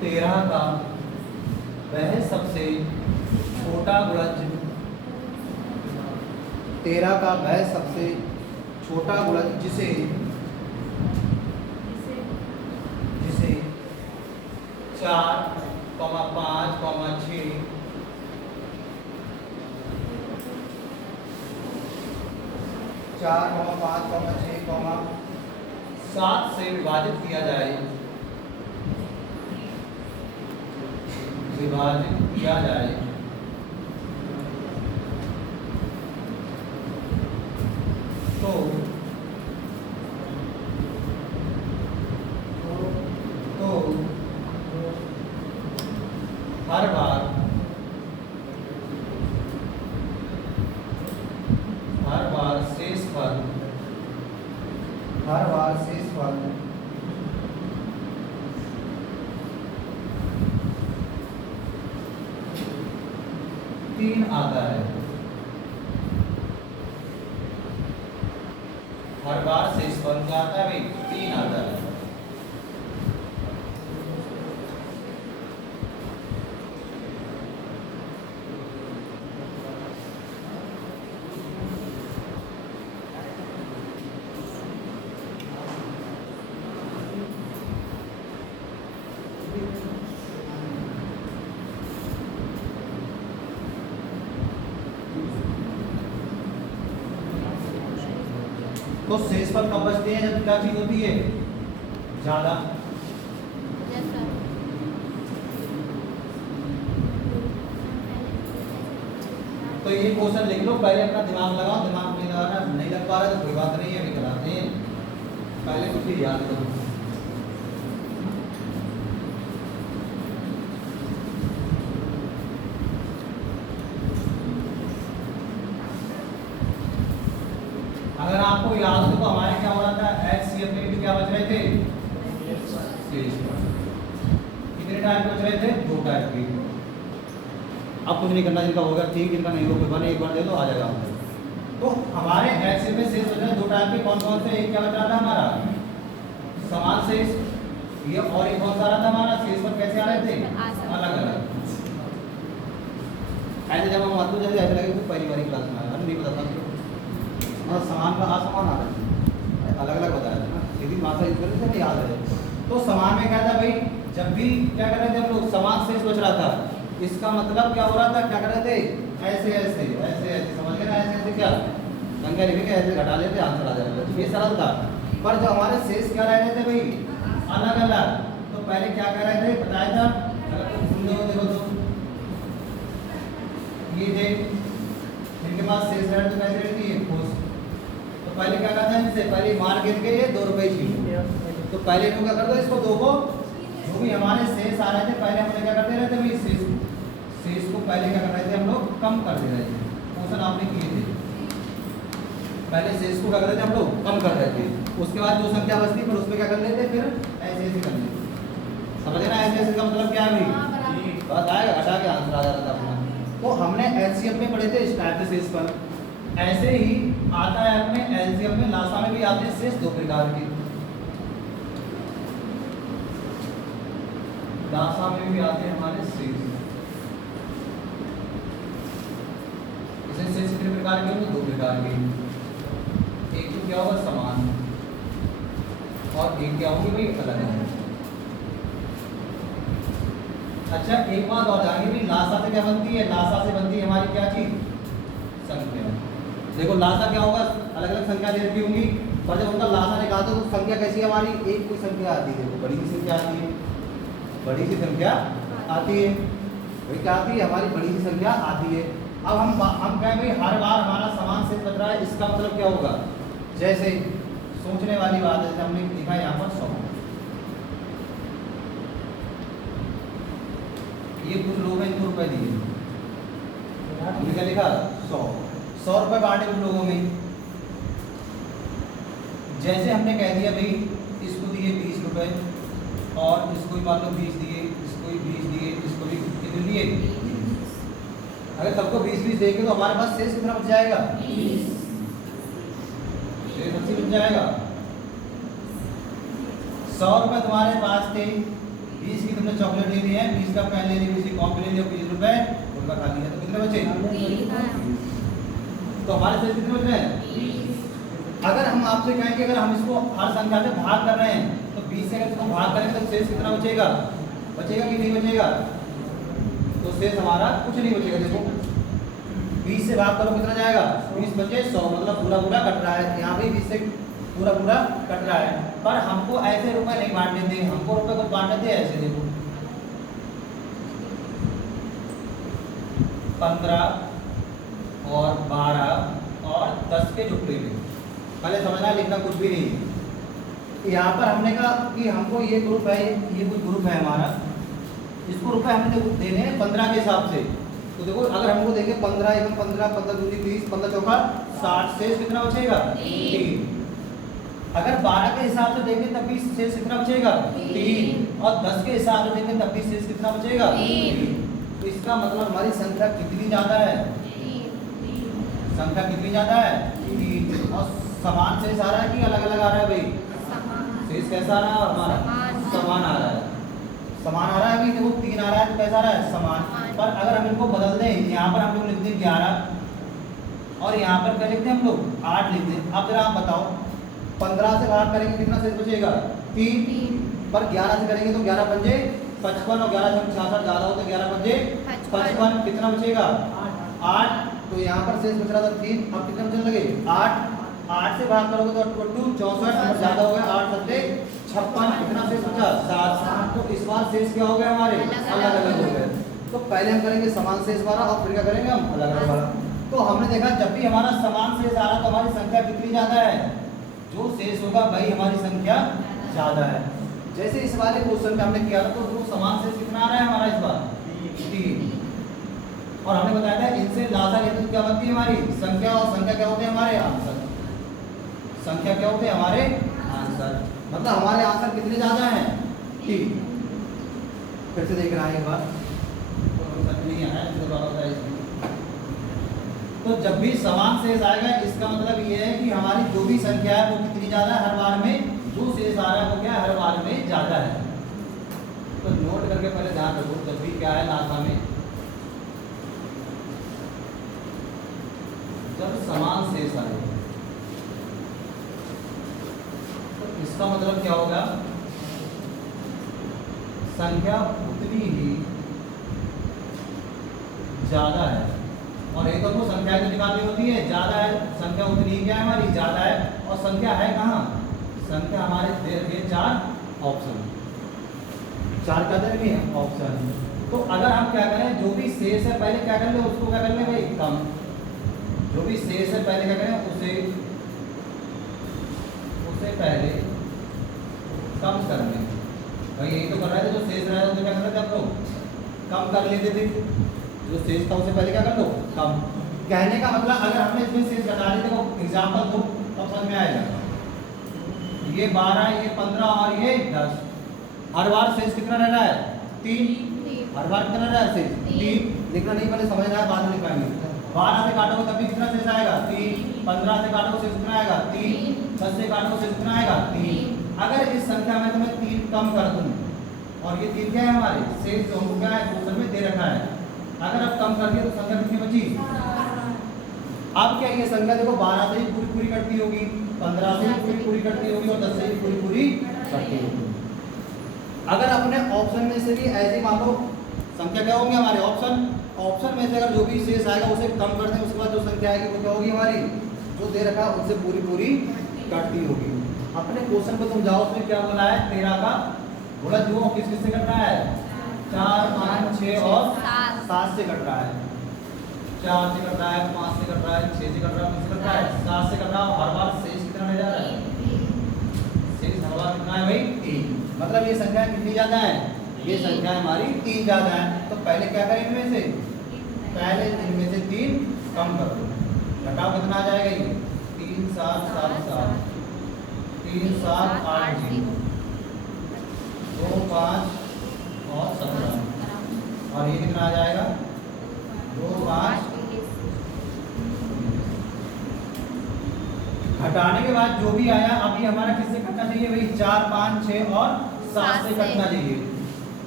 13 का वह सबसे छोटा गुणज 13 का वह सबसे छोटा गुणज जिसे 4, 5, 6 4, 5, 6, 7 से विभाजित किया जाए, तो हर बार शेषफल 3 आता है। हर बार शेषफल क्या आता है भाई? 3 आता है। तो शेषफल कब बचते हैं? जब क्या चीज होती है ज्यादा। तो ये क्वेश्चन लिख लो, पहले अपना दिमाग लगाओ, दिमाग में लगाना नहीं लग पा रहा है तो कोई बात नहीं है, अभी कराते हैं। पहले कुछ ही याद करो। अगर आपको याद हो तो हमारे क्या हो रहा था? HCF में भी क्या बच रहे थे? कितने टाइप बच रहे थे? 2 टाइप के। अब कुछ नहीं करना, जिनका होगा ठीक, जिनका नहीं होगा बने एक बार दे दो, आ जाएगा। तो हमारे HCF में शेष बच रहे 2 टाइप के। कौन कौन से? एक क्या बच रहा था हमारा? समान शेष। ये और एक कौन सा आ रहा था हमारा? शेष पर कैसे आ रहे थे? अलग अलग। ऐसे जब हम बात जैसे ऐसे लगे तो पहली बारी क्लास में आया, नहीं पता था। और समान का असमान आ रहा है, अलग अलग बताया था ना, सीधी भाषा यूज करने से हमें याद है। तो समान में क्या था भाई? जब भी क्या कर रहे थे हम लोग? समान शेष बच रहा था, इसका मतलब क्या हो रहा था? क्या कर रहे थे? ऐसे ऐसे ऐसे ऐसे, समझ गए ना? ऐसे ऐसे क्या संख्या लिखेंगे, ऐसे घटा लेते, आंसर आ जाएगा। ये सरल था। पर जो हमारे शेष क्या रह रहे थे भाई? अलग अलग। तो पहले क्या कर रहे थे बताया था? अगर तुम सुन लो देखो तो ये थे इनके पास शेष रह रहे तो कैसे रहती है? खुश। तो पहले क्या करते हैं? इनसे पहले मार गिन के ये 2 रुपए छीन। तो पहले इनको क्या कर दो? इसको 2 को जो भी हमारे शेष आ रहे थे पहले हम लोग क्या करते रहते भाई? शेष को पहले क्या कर रहे थे हम लोग? कम कर दे रहे थे। क्वेश्चन आपने किए थे, पहले शेष को क्या कर रहे थे हम लोग? कम कर रहे थे। उसके बाद जो संख्या बचती फिर उसमें क्या कर लेते? फिर ऐसे ऐसे कर लेते। समझे ना? ऐसे ऐसे का मतलब क्या है भाई? बस आएगा, घटा के आंसर आ जाता था अपना। तो हमने HCF में पढ़े थे इस टाइप के शेष पर। ऐसे ही आता है अपने LCM में, लासा में भी आते हैं शेष 2 प्रकार के। लासा में भी आते हैं हमारे शेष। इसे शेष कितने प्रकार के होंगे? 2 प्रकार के। एक तो क्या होगा? समान, और एक क्या होगी भाई? अलग है। अच्छा एक बात और जानिए भाई, लासा से क्या बनती है? लासा से बनती है हमारी क्या चीज? संख्या। देखो लासा क्या होगा? अलग अलग संख्या दे रखी होंगी, पर जब उनका लासा निकालते तो संख्या कैसी है हमारी? एक कोई संख्या आती है, बड़ी सी संख्या आती है, बड़ी सी संख्या आती है। वही क्या आती है? हमारी बड़ी सी संख्या आती है। अब हम कहें भाई हर बार हमारा समान शेष बच रहा है, इसका मतलब क्या होगा? जैसे सोचने वाली बात है, जैसे हमने लिखा यहाँ पर 100, ये कुछ लोग हैं इनको रुपए दिए, क्या लिखा? 100 रुपए बांटे कुछ लोगों में। जैसे हमने कह दिया भाई इसको दिए 20 रुपए, और इसको भी मान लो 20 दिए, इसको भी 20 दिए, इसको भी कितने दिए? अगर सबको 20-20 देंगे तो हमारे पास शेष कितना बच जाएगा? 20। शेष 80 बच जाएगा। 100 रुपए तुम्हारे पास थे, 20 की तुमने चॉकलेट ले ली है, 20 का पेन ले लिया, किसी कॉपी ले लिया 20 रुपए उनका खाली है, तो कितने बचे? तो हमारे शेष कितने बच रहे हैं? अगर हम आपसे कहें कि अगर हम इसको हर संख्या से भाग कर रहे हैं तो 20 से अगर इसको भाग करेंगे तो शेष कितना बचेगा? बचेगा कि नहीं बचेगा? तो शेष हमारा कुछ नहीं बचेगा। देखो 20 से भाग करो कितना जाएगा? 20 बचे 100, मतलब पूरा पूरा कट रहा है। यहाँ भी 20 से पूरा पूरा कट रहा है, पर हमको ऐसे रुपए नहीं बांट देते, हमको रुपए को बांट देते ऐसे। देखो 15 और 12 और 10 के टुकड़े में, पहले समझना लिखना कुछ भी नहीं है। यहाँ पर हमने कहा कि हमको ये ग्रुप है, ये कुछ ग्रुप है हमारा, इसको रुपए हमने देने हैं 15 के हिसाब से। तो देखो अगर हमको देंगे 15 एकम 15, 15 दूनी 20, 15 चौका 60, शेष कितना बचेगा? 3। अगर 12 के हिसाब से देंगे तब भी शेष कितना बचेगा? 3। और 10 के हिसाब से देंगे तब भी शेष कितना बचेगा? 3। तो इसका मतलब हमारी संख्या कितनी ज्यादा है? संख्या कितनी ज्यादा है? 3। और समान शेष आ रहा है कि अलग अलग आ रहा है भाई? शेष कैसा आ रहा है हमारा? समान आ रहा है। समान आ रहा है भाई। देखो 3 आ रहा है तो कैसा आ रहा है? समान। पर अगर हम इनको बदल दें, यहाँ पर हम लोग लिख दें 11 और यहाँ पर क्या लिखते हैं हम लोग? 8 लिख दें। अब जरा आप बताओ 15 से भाग करेंगे कितना शेष बचेगा? 3। पर 11 से करेंगे तो 11 पंजे 55 और 11 से 66 ज्यादा हो तो 11 पंजे 55, कितना बचेगा? 8। तो यहाँ पर शेष बच रहा था 3, अब कितना बचने लगे? 8 से भाग करोगे तो 64 ज्यादा हो गया, 8 सत्ते 56, कितना शेष बचा? 7। तो इस बार शेष क्या हो गया हमारे? अलग अलग हो गए। तो पहले हम करेंगे समान शेष वाला और फिर क्या करेंगे हम? अलग अलग वाला। तो हमने देखा जब भी हमारा समान शेष आ रहा तो हमारी संख्या कितनी ज्यादा है? जो शेष होगा भाई हमारी संख्या ज्यादा है। जैसे इस वाले क्वेश्चन में हमने किया था तो वो समान शेष कितना आ रहा है हमारा इस बार? 3। और हमने बताया था इनसे लासा लेते तो क्या बनती है हमारी संख्या, और संख्या क्या होते हैं हमारे? आंसर। संख्या क्या होते हैं हमारे? आंसर। मतलब हमारे आंसर कितने ज्यादा हैं? 3। फिर से देख रहा है एक बार नहीं आया तो जब भी समान शेष आएगा इसका मतलब ये है कि हमारी जो भी संख्या है वो कितनी ज्यादा है? हर बार में जो शेष आ रहा है वो क्या है? हर बार में ज्यादा है। तो नोट करके पहले ध्यान रखो जब भी क्या है लासा में जब समान शेष आए तो इसका मतलब क्या होगा? संख्या उतनी ही ज्यादा है। और एक तो संख्या जो निकालनी होती है ज्यादा है, संख्या उतनी ही क्या है हमारी? ज्यादा है। और संख्या है कहाँ? संख्या हमारे दे रखे 4 ऑप्शन, 4 का दे रखे ऑप्शन। तो अगर हम क्या करें, जो भी शेष है पहले क्या कर ले, उसको क्या कर ले भाई? कम। जो भी शेष है पहले क्या करें? उसे पहले कम कर लें। भाई यही तो कर रहे थे, जो शेष रहा है तो क्या कर रहे थे आप लोग? कम कर लेते थे। जो शेष था उसे पहले क्या कर लो? कम। कहने का मतलब अगर हमने इसमें शेष घटा दिए तो एग्जाम्पल दो तब समझ में आएगा। ये 12, ये 15 और ये 10। हर बार शेष कितना रह रहा है? 3। हर बार कितना रह रहा है शेष? 3। लिखना नहीं पहले समझना है, बाद में लिखाएंगे। 12 से काटोगे तब भी कितना शेष आएगा? 3। 15 से काटोगे शेष कितना आएगा? 3। 10 से काटोगे शेष कितना आएगा? 3। अगर इस संख्या में तो मैं 3 कम कर दूं और ये 3 क्या है हमारे? शेष जो हमको क्या है क्वेश्चन में दे रखा है। अगर आप कम कर दिया तो संख्या कितनी बची? अब क्या ये संख्या देखो 12 से ही पूरी पूरी कटती होगी, 15 से ही पूरी पूरी कटती होगी और 10 से ही पूरी पूरी कटती होगी। अगर अपने ऑप्शन में से भी ऐसे मान लो संख्या क्या होगी हमारे? ऑप्शन में से अगर जो भी शेष आएगा उसे कम कर दें, उसके बाद जो संख्या आएगी वो क्या होगी हमारी? जो दे रखा है उससे पूरी पूरी कटती होगी। अपने क्वेश्चन को तुम जाओ, उसमें क्या बोला है? 13 का गुणा जो किस किस से करना है? 4, 5, 6 और 7 से कट रहा है। 4 से कट रहा है, 5 से कट रहा है, 6 से कट रहा है, 5 से कट रहा है, 7 से कट रहा है। हर बार शेष कितना रह जा रहा है? शेष हर बार कितना है भाई? 3। मतलब ये संख्या कितनी ज्यादा है? ये संख्या हमारी 3 ज्यादा है। तो पहले क्या करें इनमें से? पहले इनमें से 3 कम कर दो। घटाओ कितना आ जाएगा ये? 3, 7, 7, 7, 3, 7, 8, 0, 2, 5 और 17 और ये कितना आ जाएगा? 2, 5। घटाने के बाद जो भी आया अभी हमारा किससे कटना चाहिए भाई? 4, 5, 6 और 7 से कटना चाहिए।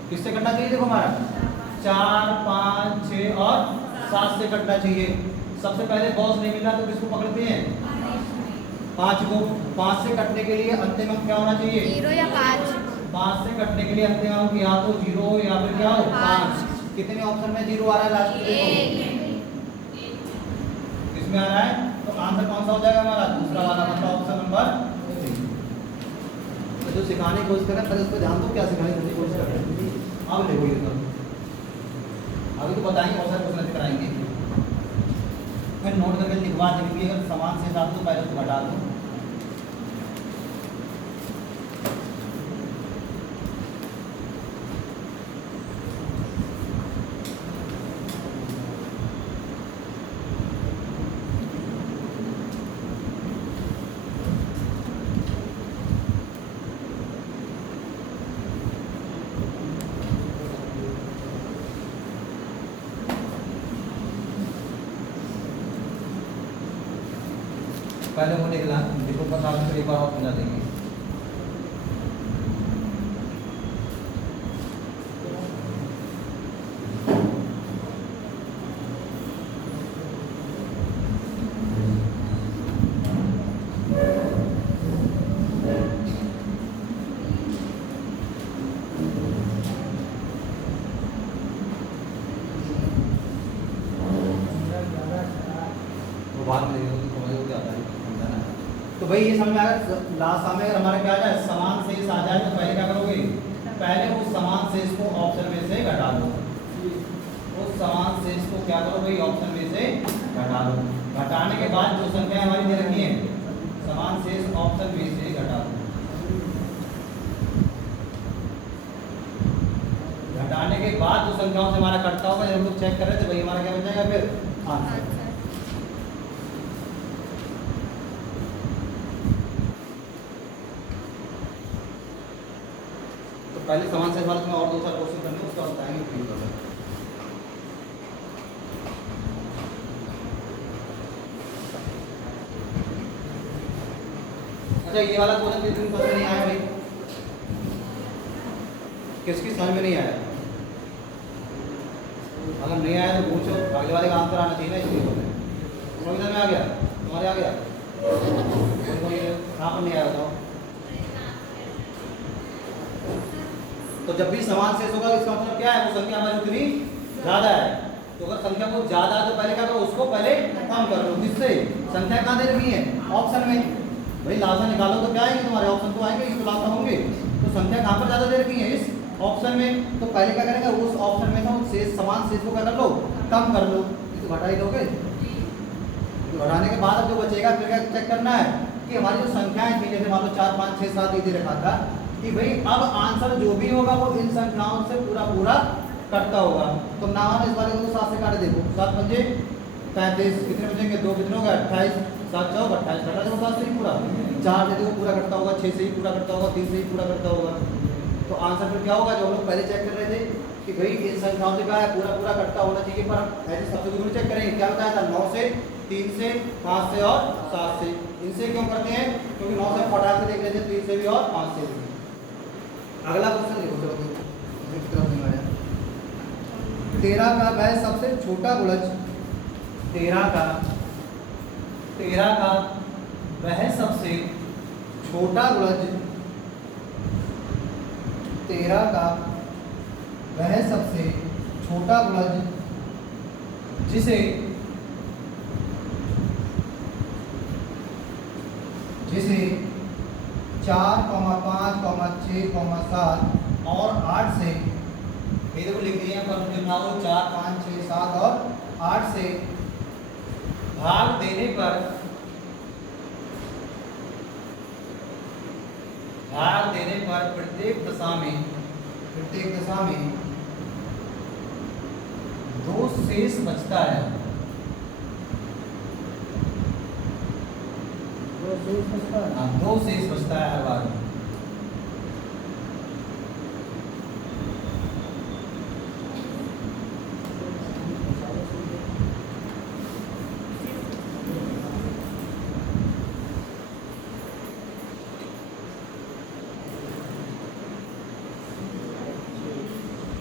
किससे कटना चाहिए? देखो हमारा 4, 5, 6 और 7 से कटना चाहिए। सबसे पहले बॉस नहीं मिला तो किसको पकड़ते हैं? 5 को। 5 से कटने के लिए अंतिम अंक क्या होना चाहिए? 0 या 5। 5 से कटने के लिए अंतिम अंक या तो 0 हो या फिर क्या हो? 5। कितने ऑप्शन में 0 आ रहा है लास्ट में? देखो किसमें आ रहा है? तो आंसर कौन सा हो जाएगा हमारा? दूसरा वाला, मतलब ऑप्शन नंबर 3। तो जो सिखाने की कोशिश कर रहे हैं पहले उस पर ध्यान दो, क्या सिखाने की कोशिश कर रहे हैं। अब देखो ये तो अभी तो बताएंगे, बहुत सारे क्वेश्चन कराएंगे, फिर नोट करके लिखवा देंगे। अगर समान से साथ तो पहले तो घटा दो। पहले वो निकला देखो, बस आप फिर एक बार और समझा देंगे। वो बात में देखो तो समझ क्या आता है। तो भाई ये समझ में आएगा। लास्ट में अगर हमारा क्या आ जाए, समान शेष आ जाए, तो पहले क्या करोगे? पहले उस समान शेष को ऑप्शन में से घटा दो। उस समान शेष को क्या करो भाई? ऑप्शन में से घटा दो। घटाने के बाद जो संख्या हमारी दे रखी है, समान शेष ऑप्शन में से घटा दो। घटाने के बाद जो संख्याओं से हमारा कटता होगा, जब हम लोग चेक कर रहे थे भाई, हमारा क्या बन जाएगा फिर? आंसर। पहले समान से वाले में और 2-4 क्वेश्चन करने, उसका बताएंगे फिर करेंगे। अच्छा ये वाला क्वेश्चन किस दिन नहीं आया भाई? किसकी समझ में नहीं आया? अगर नहीं आया तो पूछो, अगले वाले का आंसर आना चाहिए ना, इसलिए बोल रहे हैं। समझ में आ गया? तुम्हारे आ गया? कहाँ पर नहीं आया बताओ? तो जब भी समान शेष होगा इसका मतलब क्या है? वो संख्या हमारी उतनी ज्यादा है। तो अगर संख्या बहुत ज्यादा है तो पहले क्या करो? उसको पहले कम कर लो। किससे? संख्या कहाँ दे रखी है? ऑप्शन में। भाई लासा निकालो तो क्या आएंगे तुम्हारे? ऑप्शन तो आएंगे, ये तो लासा होंगे। तो संख्या कहाँ पर ज्यादा दे रखी है? इस ऑप्शन में। तो पहले क्या करेंगे? उस ऑप्शन में से शेष समान शेष को क्या कर लो? कम कर लो। ये तो घटा ही दोगे। तो घटाने के बाद अब जो बचेगा फिर क्या चेक करना है कि हमारी जो संख्याएं थी, जैसे मान लो 4, 5, 6, 7 ये दे रखा था कि भाई अब आंसर जो भी होगा वो इन संख्याओं से पूरा कटता होगा। तो ना इस वाले को 7 से काटे, देखो 7 पंजे 35, कितने बचेंगे? 2 कितने होगा? 28, 7 चौक 28, कटा देखो 7 से ही पूरा। 4 से देखो पूरा कटता होगा, 6 से ही पूरा कटता होगा, 3 से ही पूरा कटता होगा। तो आंसर फिर क्या होगा? जो हम लोग पहले चेक कर रहे थे कि भाई इन संख्याओं से क्या है? पूरा कटता होना चाहिए। पर ऐसे सबसे दूर चेक करेंगे, क्या बताया था? 9 से, 3 से, 5 से और 7 से। इनसे क्यों करते हैं? क्योंकि 9 से फटाक से देख लेते हैं, 3 से भी और 5 से भी। अगला क्वेश्चन देखो, चलो तरफ नहीं आया। 13 का वह सबसे छोटा गुणज, 13 का वह सबसे छोटा गुणज, 13 का वह सबसे छोटा गुणज जिसे 4, 5, 6, 7 और 8 से, ये देखो लिख दिए हैं 4, 5, 6, 7 और 8 से भाग देने पर प्रत्येक दशा में 2 शेष बचता है। 2 शेष बचता है हर बार।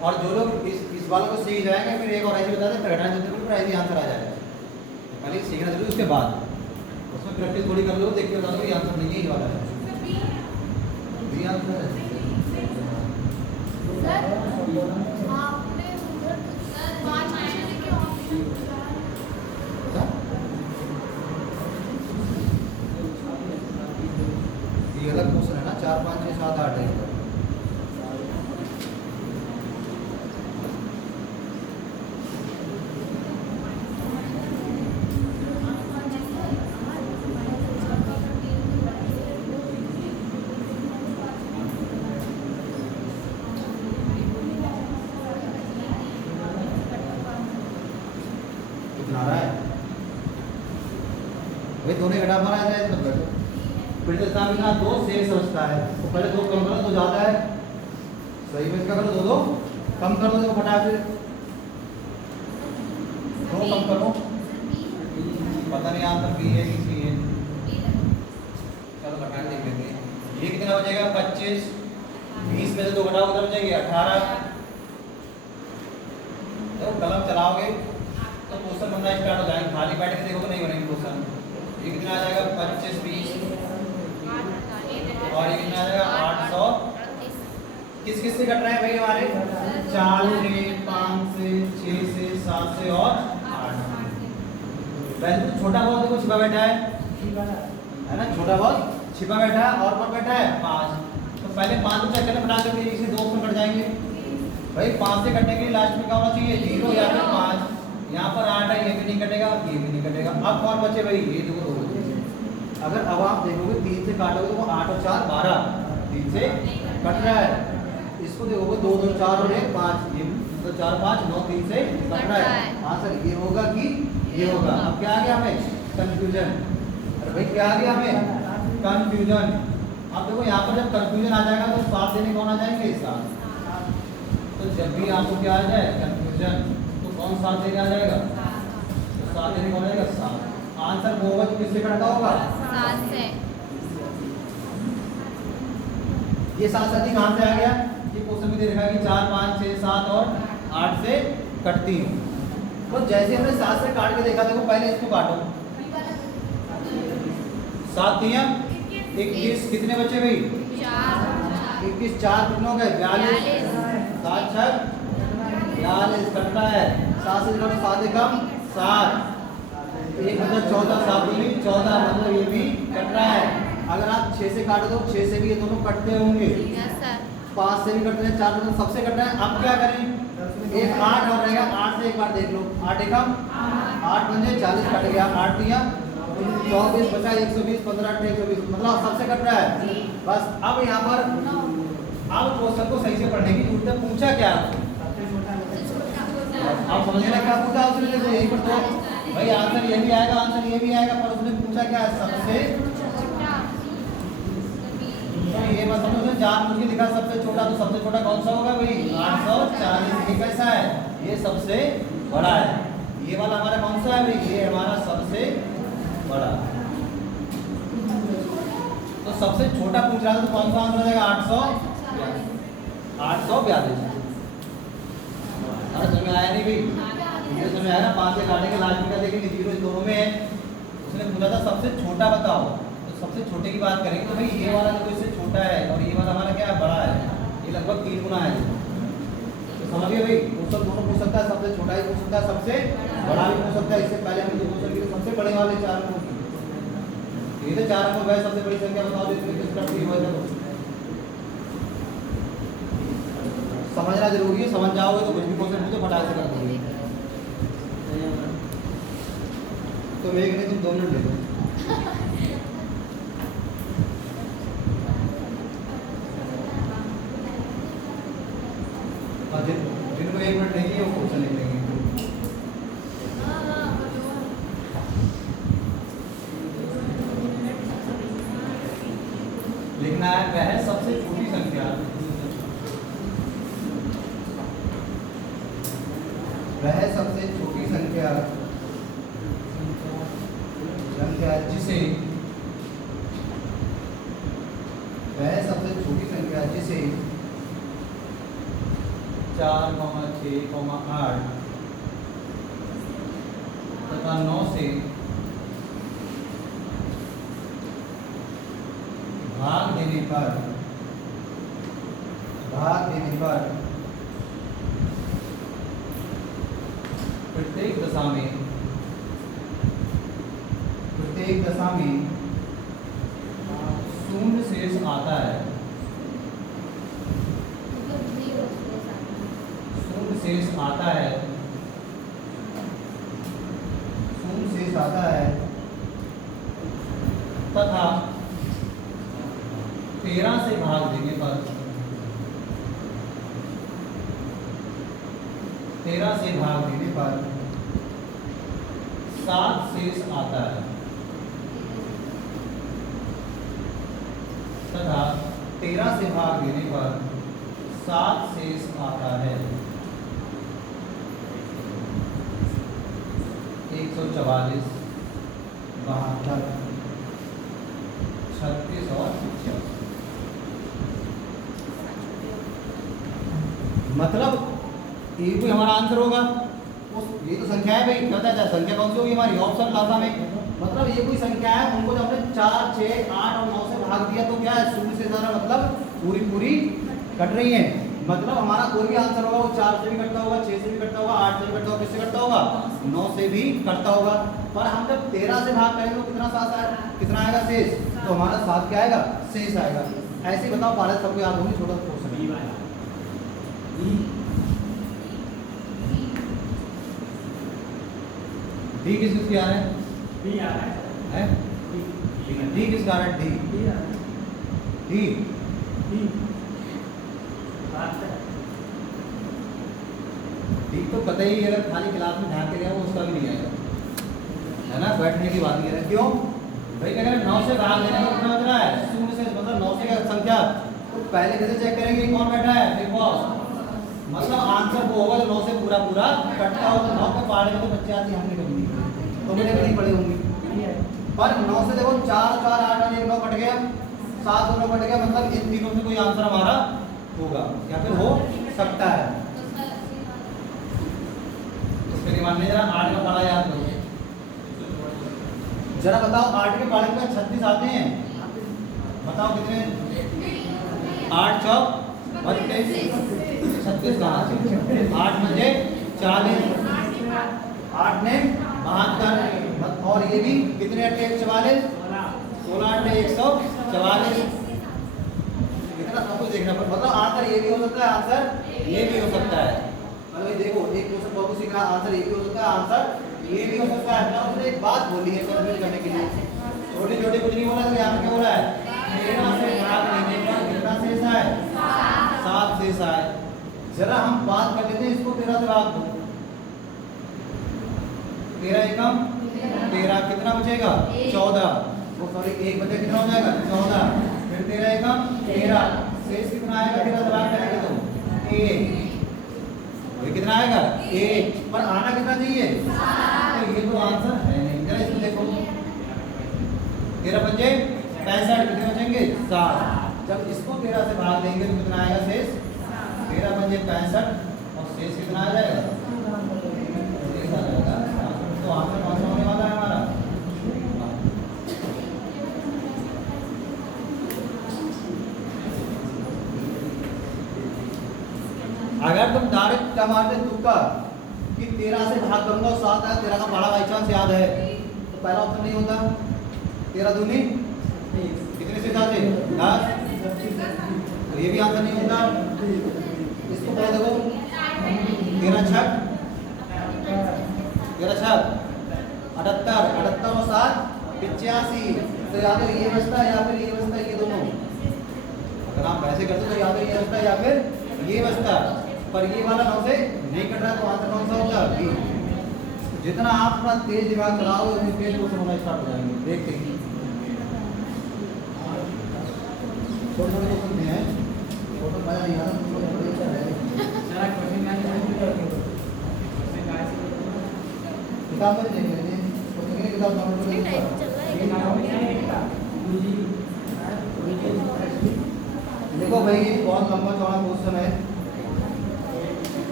और जो लोग इस वाले को सीख जाएंगे फिर एक और ऐसे बता दें, फिर घटाएं देते फिर ऐसे आंसर आ जाएगा। पहले सीखना जरूरी, उसके बाद उसमें प्रैक्टिस थोड़ी कर लो, देख के बता दो ये आंसर नहीं है, ये वाला है। ये आंसर है। सर आपने उधर 5 क्वेश्चन लिखे ऑप्शन क्या? ये अलग क्वेश्चन है ना, 4 5 6 7 8 है। कितना आ रहा है भाई, दोनों घटा मारा जाए तो घटो। फिर तो इतना बिना दो शेष समझता है, तो पहले दो कम करो तो ज़्यादा है, सही में क्या करो, दो कम कर दो, देखो घटा फिर दो कम करो, पता नहीं आंसर बी है कि सी है। चलो घटा के देख लेते हैं, ये कितना बचेगा 25, 20 में से दो घटाओ कितना बचेंगे 18। तो कलम चलाओगे तो क्वेश्चन बनना स्टार्ट हो जाएंगे, खाली बैठ के देखोगे नहीं बनेंगे क्वेश्चन। ये कितना आ जाएगा 25 20 और ये कितना आ जाएगा 800। किस किस से कट रहा है भाई हमारे, 4 से 5 से 6 से 7 से और 8। पहले तो छोटा बहुत देखो छिपा बैठा है ना, छोटा बहुत छिपा बैठा है, और कौन बैठा है 5। तो पहले 5 को चेक करना, बना करके इसे 2 ऑप्शन कट जाएंगे भाई। 5 से कटने के लिए लास्ट में क्या होना चाहिए 0 या फिर 5। यहाँ पर 8 है, ये भी नहीं कटेगा, ये भी नहीं कटेगा। अब कौन बचे भाई, ये देखो 2 बचे। अगर अब आप देखोगे 3 से काटोगे तो वो 8 और 4 12, 3 से कट रहा है। इसको देखोगे 2 2 4 और 1 5, ये तो 4 5 9 3 से कट रहा है। आंसर ये होगा कि ये होगा। अब क्या आ गया हमें, कंफ्यूजन। अरे भाई क्या आ गया हमें, कंफ्यूजन। अब देखो यहाँ पर जब कंफ्यूजन आ जाएगा तो साथ देने कौन आ जाएंगे, साथ। तो जब भी आपको क्या आ जाए कंफ्यूजन, कौन साथ देने आ जाएगा, तो साथ देने कौन आएगा, साथ। आंसर वो होगा जो किससे कटता होगा, 7 से। ये साथ साथ कहाँ से आ गया, ये क्वेश्चन में दे रखा है कि 4 5 6 7 और 8 से कटती है। तो जैसे हमने 7 से काट के देखा, देखो पहले इसको काटो, 7 3 21, कितने बचे भाई 21, 4 कितने हो गए 42, 7 6 42 कटता है। 7 से जोड़ो 7 कम 7, 1 मतलब 14, 7 दूनी 14, मतलब ये भी कट रहा है। अगर आप 6 से काटो तो 6 से भी ये दोनों कटते होंगे, 5 से भी कटते हैं, 4 मतलब सबसे कट रहा है। अब क्या करें, एक 8 और रहेगा, 8 से एक बार देख लो, 8 एकम 8 बजे 40 कट गया, 8 दिया 24 बचा 120, 15 8 120, मतलब सबसे कट रहा है बस। अब यहाँ पर अब क्वेश्चन को सही से पढ़ने की जरूरत है, पूछा क्या आप समझ रहे क्या पूछा उसने, देखो यही पर तो भाई आंसर ये भी आएगा, आंसर ये भी आएगा, पर उसने पूछा क्या है सबसे। ये बात समझो, उसने जानबूझ के लिखा सबसे छोटा, तो सबसे छोटा कौन सा होगा भाई 840। ये कैसा है, ये सबसे बड़ा है। ये वाला हमारा कौन सा है भाई, ये हमारा सबसे बड़ा। तो सबसे छोटा पूछ रहा था तो कौन सा आंसर हो जाएगा 842। समझ में आया नहीं भाई, ये समझ आया ना। 5 से काटने के लास्ट में क्या देखेंगे 0 दोनों में है। उसने पूछा था सबसे छोटा बताओ, तो सबसे छोटे की बात करेंगे तो भाई ये वाला देखो इससे छोटा है और ये वाला हमारा क्या है बड़ा है, ये लगभग 3 गुना है। तो समझिए भाई क्वेश्चन दोनों पूछ सकता है, सबसे छोटा ही पूछ सकता है, सबसे बड़ा भी पूछ सकता है। इससे पहले हम जो क्वेश्चन किए सबसे बड़े वाले 4 अंकों की, ये तो 4 अंकों गए, सबसे बड़ी संख्या बताओ इसमें किस तरह की हो। समझना जरूरी है, समझ जाओगे तो कुछ भी क्वेश्चन पूछो फटाक से कर दोगे। तो एक नहीं तुम 2 मिनट ले लो। जिनको 1 मिनट नहीं है वो क्वेश्चन लिख लेंगे। लिखना है वह सबसे छोटी संख्या, वह सबसे छोटी संख्या जिसे, वह सबसे छोटी संख्या जिसे 4,6,8 तथा 9 से भाग देने पर प्रत्येक दशा में शून्य शेष आता है। शून्य शेष आता है तथा 13 से भाग देने पर 7 शेष आता है तथा 13 से भाग देने पर 7 शेष आता है। 144, 72, 36 और 86। मतलब ये भी हमारा आंसर होगा। उस ये तो संख्या है भाई, पता है संख्या कौन सी होगी हमारी ऑप्शन लाता में। मतलब ये कोई संख्या है, उनको जब हमने 4, 6, 8 और 9 से भाग दिया तो क्या है, शून्य से ज़्यादा मतलब पूरी कट रही है। मतलब हमारा कोई भी आंसर होगा वो 4 से भी कटता होगा, 6 से भी कटता होगा, 8 से भी कटता होगा, किससे कटता होगा, 9 से भी कटता होगा। पर हम जब 13 से भाग करेंगे तो कितना आएगा शेष, तो हमारा 7 क्या आएगा, शेष आएगा। ऐसे ही बताओ, भारत सबको याद होगी, छोटा सा क्वेश्चन डी किस किसकी आ रहा है, डी आ रहा है, डी किसका आ रहा है, डी डी तो पता ही, अगर खाली क्लास में ध्यान के गया वो उसका भी नहीं आएगा, है ना। बैठने की बात नहीं है, क्यों भाई, अगर 9 से भाग देने का कितना बच रहा है, शून्य से मतलब 9 से क्या संख्या, तो पहले कैसे चेक करेंगे कौन बैठा है, बिग बॉस। मतलब आंसर वो होगा जो 9 से पूरा कटता हो। तो 9 के पहाड़े में तो बच्चे आती हमने कभी नहीं, तो मैंने भी नहीं पढ़ी होंगी। पर 9 से देखो 4, 4, 8 और 1 9 कट गया, 7 और 9 कट गया, मतलब इन तीनों से कोई आंसर हमारा होगा या फिर हो सकता है। उसके दिमाग में जरा 8 का पहाड़ा याद करो, जरा बताओ 8 के पहाड़े में 36 आते हैं, बताओ कितने, 8 चौक 32, 36 कहाँ आते हैं, 8 बजे 40, 8 ने 72, और ये भी कितने 8 44, 16 8 144, इतना सब कुछ देखना पड़ता। मतलब आंसर ये भी हो सकता है, आंसर ये भी हो सकता है। मतलब देखो एक क्वेश्चन बहुत सीखना, आंसर ये भी हो सकता है, आंसर ये भी हो सकता है। मैं उसने एक बात बोली है कंफ्यूज करने के लिए, छोटी छोटी कुछ नहीं बोला, तो यहाँ पे क्या बोला है, 13 से भाग लेने पर कितना शेष है, 7 शेष आए। जरा हम बात कर लेते हैं इसको, 13 से भाग दो, 13 एकम 13, कितना बचेगा 14, वो सॉरी 1 बचे कितना हो जाएगा 14, फिर 13 एकम 13, शेष कितना आएगा 13 से भाग करेंगे तो 1, ये कितना आएगा 1, पर आना कितना चाहिए, तो ये तो आंसर है नहीं। जरा इसको देखो, 13 पंजे 65, कितने बचेंगे 7। जब इसको 13 से भाग देंगे तो कितना आएगा शेष, 13 पंजे 65, और शेष कितना आ जाएगा, शेष आ जाएगा। तो आंसर कौन सा होने वाला है हमारा, अगर तुम डायरेक्ट क्या मारते तुक्का कि 13 से भाग करूंगा और 7 आया, 13 का पहाड़ा बाई चांस याद है, तो पहला ऑप्शन नहीं होता। 13 दूनी कितने से जाते 10, तो ये भी आंसर नहीं होता। इसको पहले देखो, 13 छक 78, 78 और 7 85, तो या तो ये बचता है या फिर ये बचता है, ये दोनों अगर आप वैसे करते तो या तो ये बचता है या फिर ये बचता, पर ये वाला 9 से नहीं कट रहा, तो आंसर कौन सा होगा, बी। जितना आप अपना तेज दिमाग चलाओगे उतनी तेज क्वेश्चन होना स्टार्ट हो जाएंगे, देखते हैं। छोटे छोटे क्वेश्चन हैं, फोटो मजा नहीं आता, किताब में देख लेंगे, किताब देखो भाई, ये बहुत लंबा चौड़ा क्वेश्चन है,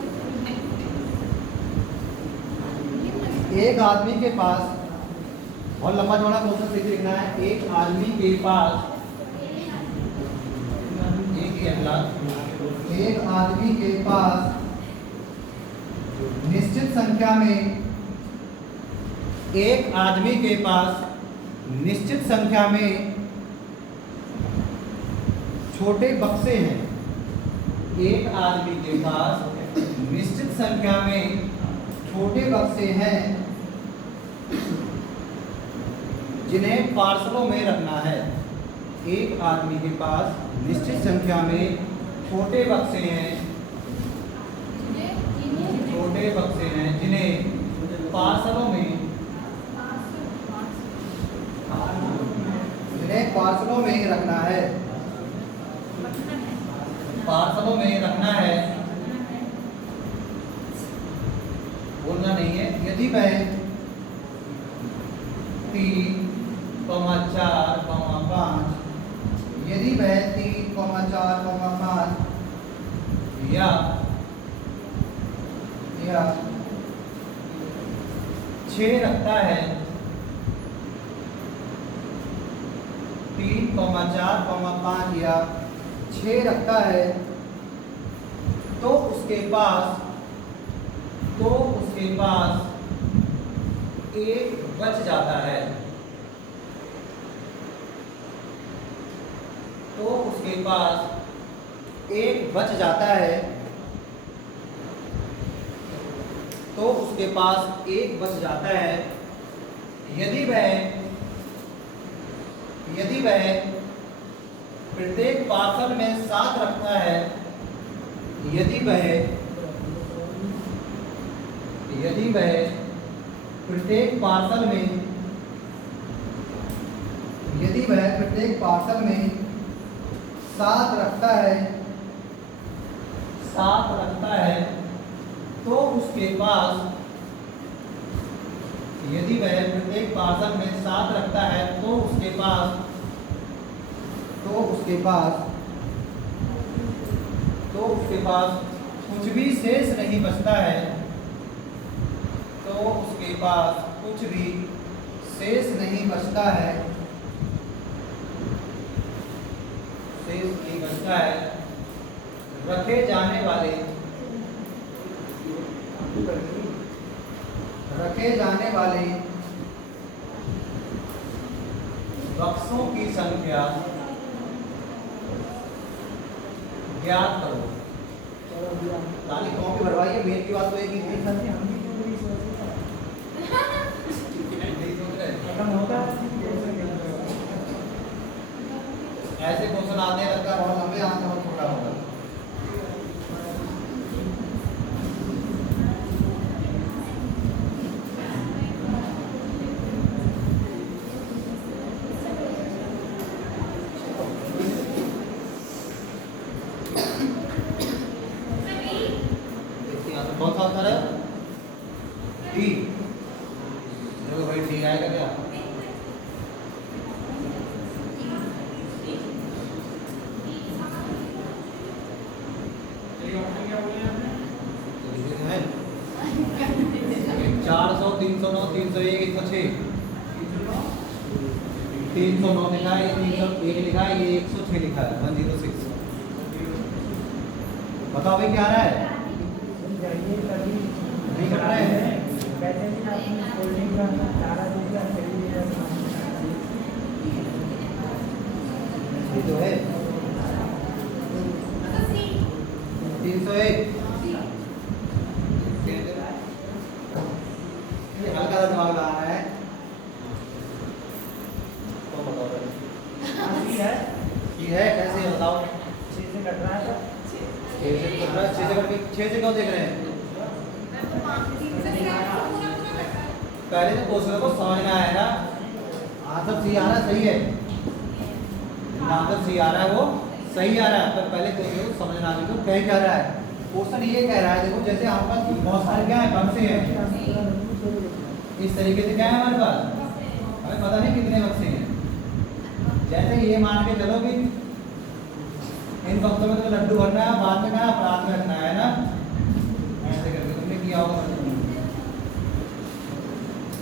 एक आदमी के पास, और लंबा चौड़ा क्वेश्चन सीधे लिखना है, एक आदमी के पास, एक आदमी के पास निश्चित संख्या में, एक आदमी के पास निश्चित संख्या में छोटे बक्से हैं। एक आदमी के पास निश्चित संख्या में छोटे बक्से हैं जिन्हें पार्सलों में रखना है। एक आदमी के पास निश्चित संख्या में छोटे बक्से हैं, छोटे बक्से हैं जिन्हें पार्सलों में, जिन्हें पार्सलों में रखना है, पार्सलों में रखना है, बोलना नहीं है। यदि वह 3, 4, 5, यदि वह 3, 4, 5 या 6 रखता है, 3, 4, 5 या 6 रखता है, तो उसके पास एक बच जाता है, तो उसके पास एक बच जाता है, तो उसके पास एक बच जाता है। यदि वह प्रत्येक पार्सल में 7 रखता है, यदि वह प्रत्येक पार्सल में 7 रखता है, तो उसके पास, यदि वह प्रत्येक पार्सल में 7 रखता है, तो उसके पास कुछ भी शेष नहीं बचता है, तो उसके पास कुछ भी शेष नहीं बचता है, रखे जाने वाले बक्सों की संख्या ज्ञात करो। ताली कॉपी भरवाइए, मेन की बात तो एक ही थी। ऐसे क्वेश्चन आते हैं, लगता है बहुत लंबे आते हैं और छोटा होगा। कौन सा उत्तर है? डी। देखो भाई डी आएगा क्या? है 400, 309, 301, 106, 309 लिखा है, 301 लिखा है, ये 106 लिखा है, 106। बताओ भाई क्या आ रहा है? नहीं कर रहा है। ये तो है 301। हल्का सा दिमाग लगाना है तो बताओ। ये है कैसे है बताओ? 6 से कट रहा है, 6 से कट रहा है, 6 से कट के 6 से क्यों देख रहे हैं? पहले तो क्वेश्चन को समझना आएगा। आंसर सही आ रहा है, सही है, आंसर सही आ रहा है, वो सही आ रहा है, पर पहले क्वेश्चन को समझना आगे तो कह क्या रहा है। क्वेश्चन ये कह रहा है, देखो जैसे आपके पास बहुत सारे क्या है, बक्से हैं, इस तरीके से क्या है हमारे पास, हमें पता नहीं कितने बक्से हैं। जैसे ये मान के चलो कि इन बक्सों में तो लड्डू भरना है, बाद में क्या अपराध में रखना है ना, ऐसे करके तुमने किया होगा।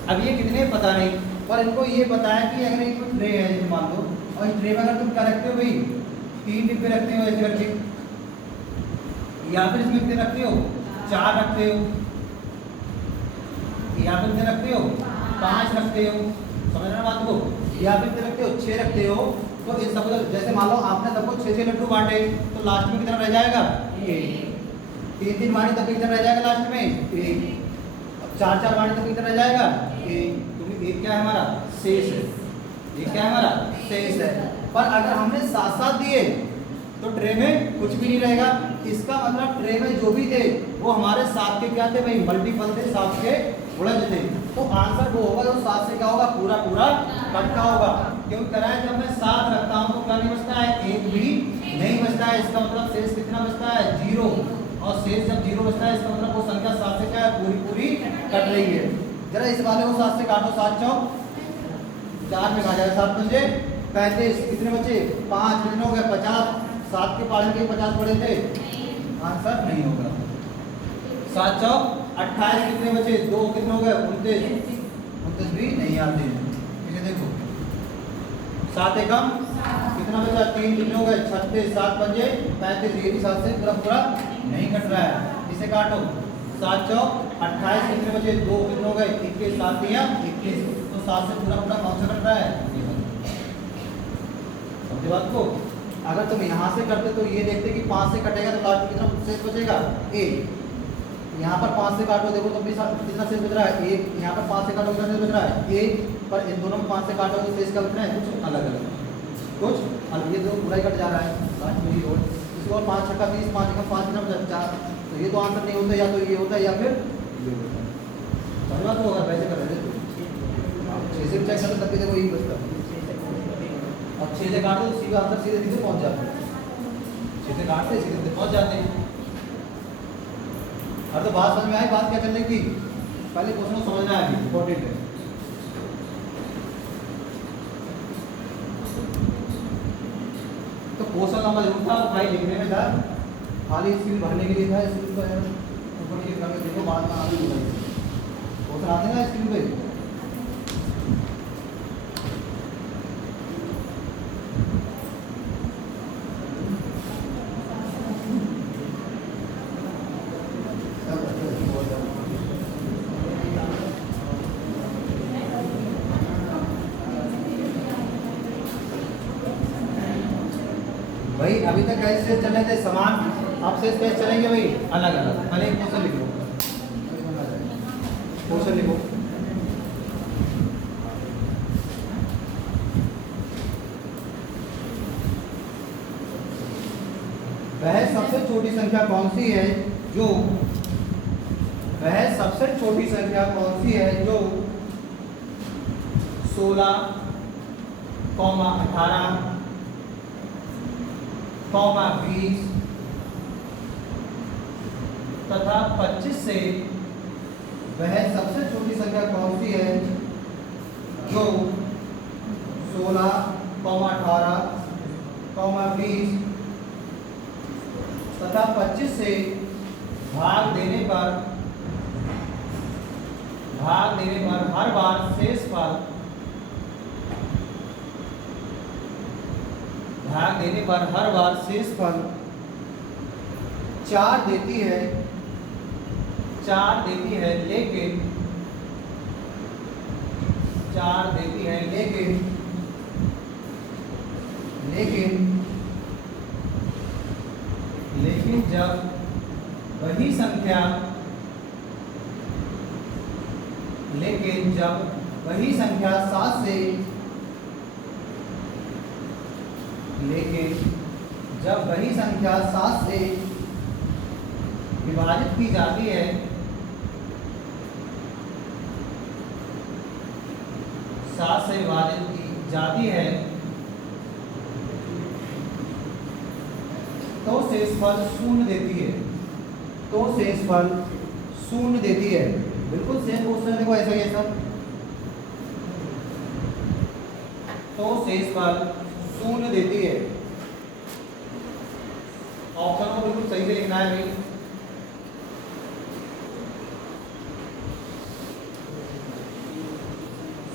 अब ये कितने पता नहीं, पर इनको ये पता है कि अगर एक ट्रे है जैसे मान लो, और इस ट्रे में अगर तुम क्या रखते हो भाई, 3 डिब्बे रखते हो ऐसे करके, या फिर इसमें कितने रखते हो, 4 रखते हो, या फिर कितने रखते हो, 5 रखते हो, समझ रहे हो बात को, या फिर कितने रखते हो, 6 रखते हो। तो इस सब जैसे मान लो आपने सबको 6 लड्डू बांटे, तो लास्ट में कितना रह जाएगा, 3 बांटे तब कितना रह जाएगा लास्ट में, 4 बांटे तब कितना रह जाएगा, एक क्या है हमारा शेष है, ये क्या है हमारा शेष है। पर अगर हमने साथ साथ दिए तो ट्रे में कुछ भी नहीं रहेगा, इसका मतलब ट्रे में जो भी थे वो हमारे 7 के क्या थे भाई, मल्टीपल थे, 7 के गुणज थे। तो आंसर वो होगा जो 7 से क्या होगा, पूरा पूरा कटका होगा। क्योंकि कराए जब मैं 7 रखता हूँ तो क्या नहीं बचता है, 1 भी नहीं बचता है, इसका मतलब शेष कितना बचता है, 0। और शेष जब 0 बचता है इसका मतलब वो संख्या 7 से क्या है, पूरी पूरी कट रही है। जरा इस वाले को 7 से काटो, 7 चौक 4 में कहा जाएगा, 7 बचे 35, कितने बचे 5, कितने हो गए 50, 7 के पालन के 50 पड़े थे, आंसर नहीं होगा। 7 चौक 28, कितने बचे 2, कितने हो गए 29, 29 भी नहीं आते हैं। इसे देखो 7 एकम कितना बचा 3, कितने हो गए 36, 7 पंजे 35, ये भी 7 से पूरा पूरा नहीं कट रहा है। इसे काटो 7 चौक 28, कितने बचे 2, कितने हो गए 21, 7 दिया 21, तो 7 से पूरा पूरा कौन सा कट रहा है, समझे बात को। अगर तुम यहाँ से करते तो ये देखते कि 5 से कटेगा तो लास्ट में कितना शेष बचेगा, 1। यहाँ पर 5 से काटो, देखो तो भी कितना शेष बच रहा है, 1। यहाँ पर 5 से काटो कितना शेष बच रहा है, 1। पर इन दोनों में 5 से काटो तो शेष का बचना है कुछ अलग अलग, कुछ अलग, ये दो पूरा ही कट जा रहा है लास्ट में, ये और इसको और 5 छक्का 20, 5 एकम 5 कितना बचा 4, तो ये तो आंसर नहीं होता, या तो ये होता है या फिर ये होता है। समझ बात को, अगर वैसे कर रहे थे 6 से चेक करो तब भी देखो यही बचता है। अब 6 से काटो तो सीधा आंसर सीधे सीधे पहुंच जाते हैं, 6 से काटते सीधे सीधे पहुंच जाते हैं। अब तो बात समझ में आई, बात क्या चल रही थी, पहले क्वेश्चन को समझना है, इंपॉर्टेंट है। तो क्वेश्चन नंबर जरूर था, भाई लिखने में था, खाली स्क्रीन भरने के लिए था, स्क्रीन पर ऊपर नीचे करके देखो, बाद में आगे बताइए क्वेश्चन आते हैं ना स्क्रीन पे। भाई अभी तक कैसे चल रहे थे समान, अब से कैसे चलेंगे भाई अलग अलग। पहले एक क्वेश्चन लिखो, क्वेश्चन लिखो। वह सबसे छोटी संख्या कौन सी है जो, वह सबसे छोटी संख्या कौन सी है जो 16, 18, 20 तथा 25 से, वह सबसे छोटी संख्या कौन सी है जो 16, 18, 20 तथा 25 से भाग देने पर हर बार शेष फल, भाग देने पर हर बार शेष फल 4 देती है, लेकिन 4 देती है लेकिन जब वही संख्या 7 से, जब वही संख्या 7 से विभाजित की जाती है, 7 से विभाजित की जाती है, तो शेषफल 0 देती है, तो शेषफल 0 देती है। बिल्कुल सेम क्वेश्चन देखो, ऐसा ही है सब। तो शेषफल 0 देती है। ऑप्शन को बिल्कुल सही से लिखना है भाई।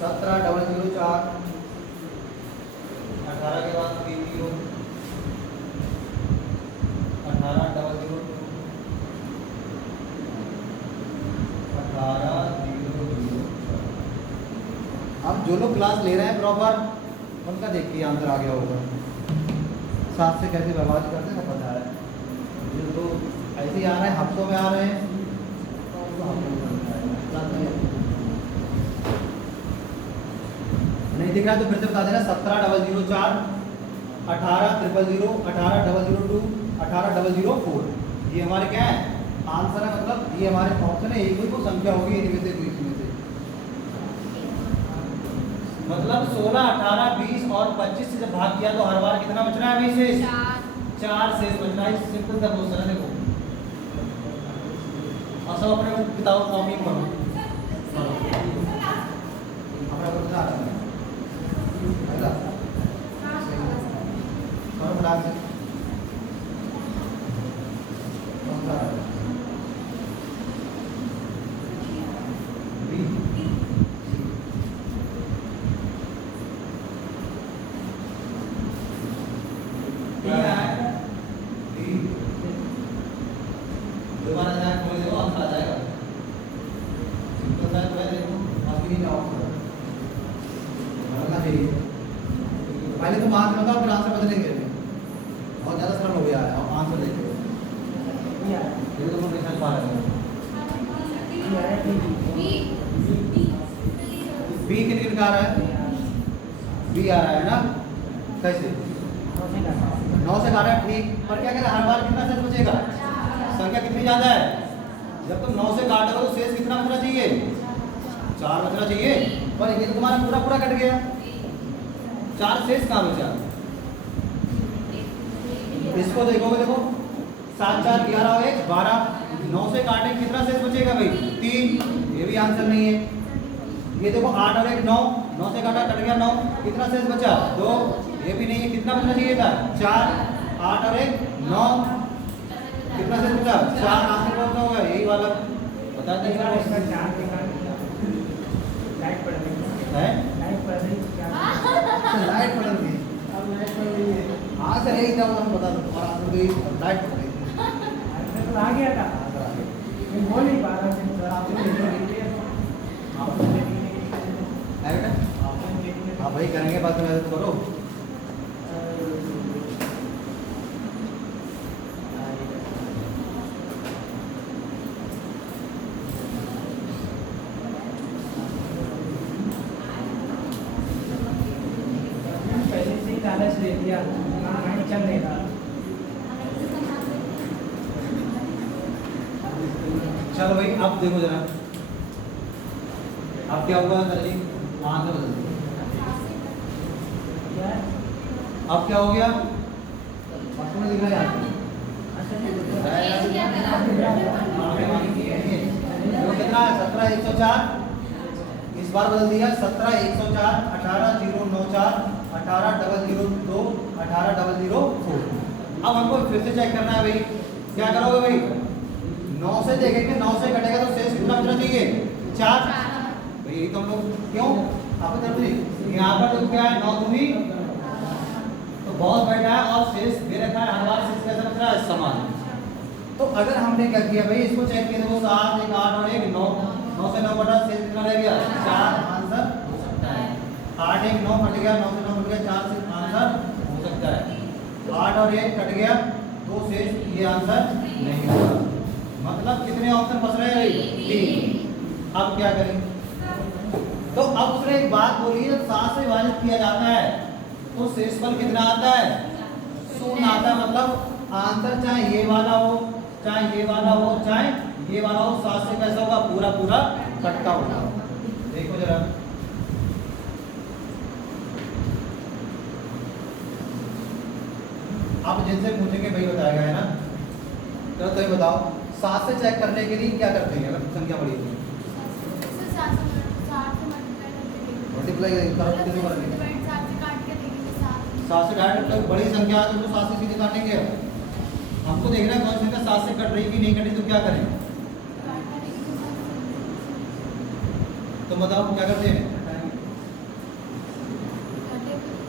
17,004 18 के बाद 3 0 18,002 18,004। अब जो लोग क्लास ले रहे हैं प्रॉपर उनका देखिए आंसर आ गया होगा। 7 से कैसे बर्बाद करते हैं पता है। जो तो ऐसे ही आ रहे हैं हफ्तों में आ रहे हैं तो उनको हफ्तों में नहीं दिख रहा तो फिर से बता देना। 17,004 18,000 18,002 18,004 ये हमारे क्या है आंसर है। मतलब ये हमारे ऑप्शन है। एक कोई को संख्या होगी इनमें से कोई इसमें से। मतलब 16 18 20 और 25 से जब भाग किया तो हर बार कितना बच रहा है भाई शेष? 4 शेष बच रहा है। सिंपल सा क्वेश्चन है देखो। और सब अपने किताब कॉपी करो अपना क्वेश्चन आ रहा है अगला और बता से कौन सा है बी क्या है बी दोबारा जाए खोल दो आंसर आ जाएगा। सिंपल सा है देखो अभी नहीं ऑफ करो बनना चाहिए। पहले तो मार्क बताओ फिर आंसर बदलेंगे। बहुत ज़्यादा सरल हो गया है। अब आंसर देखो ये तो तुम रिसर्च पा रहे हो। बी किन का आ रहा है? बी आ रहा है ना। कैसे 9 से काटा ठीक पर क्या करें हर बार कितना शेष बचेगा? संख्या कितनी ज़्यादा है? जब तुम 9 से काटोगे तो शेष कितना बचना चाहिए? 4 बचना चाहिए। पर ये तो तुम्हारा पूरा पूरा कट गया। 4 शेष कहाँ बचा? इसको देखोगे देखो 7 4 11 और 1 12 9 से काटेंगे कितना शेष बचेगा भाई? 3 ये भी आंसर नहीं है। ये देखो 8 और 1 9 9 से काटा कट गया 9 कितना शेष बचा? 2 ये भी नहीं है। कितना बचना चाहिए था? 4 8 और 1 9 कितना शेष बचा? 4 आंसर कौन सा होगा? यही वाला बता दें। लाइट पड़ रही है लाइट पड़ रही लाइट पड़ रही है। हाँ सर यही था हम बता दो तुम्हारा आंसर भी लाइट पड़ रही थी। तो आ गया था आंसर आ गया। मैं बोल नहीं पा रहा था है बेटा हाँ भाई करेंगे बात में मदद करो। पहले से ही लालच दे दिया माइंड चल नहीं रहा। चलो भाई अब देखो जरा अब क्या हुआ सर जी? आंसर बदल दिया। क्या अब क्या हो गया? बच्चों में दिख रहा है यहाँ देखो कितना है? 17,104 इस बार बदल दिया। 17,104 18,094 18,002 18,004। अब हमको फिर से चेक करना है भाई। क्या करोगे भाई? 9 से देखेंगे 9 से कटेगा तो शेष कितना बचना चाहिए? 4 भाई यही तो हम लोग क्यों आप यहाँ पर तो क्या है 9 दूनी तो बहुत बैठा है और शेष दे रखा है। हर बार शेष कैसा बच रहा है? समान। तो अगर हमने क्या किया भाई इसको चेक किया तो 7 1 8 और 1 9 9 से 9 बटा शेष कितना रह गया? 4 आंसर हो सकता है। 8 1 9 कट गया 9 से 9 कट गया 4 से आंसर हो सकता है। 8 और 1 कट गया 2 शेष ये आंसर नहीं होगा। मतलब कितने ऑप्शन बच रहे हैं? 3। अब क्या करें? तो अब उसने एक बात बोली जब 7 से विभाजित किया जाता है तो शेषफल कितना आता है? 0 आता है। मतलब आंसर चाहे ये वाला हो चाहे ये वाला हो चाहे ये वाला हो 7 से कैसा होगा? पूरा पूरा कटता होगा। देखो जरा आप जिनसे पूछेंगे भाई बताएगा है ना। चलो तो ये बताओ 7 से चेक करने के लिए क्या करते हैं अगर संख्या बड़ी है? मल्टीप्लाई करेंगे 7 से काट मतलब बड़ी संख्या है तो 7 से सीधे काटेंगे। हमको देखना है कौन सी संख्या 7 से कट रही कि नहीं कट रही तो क्या करें? तो बताओ क्या करते हैं?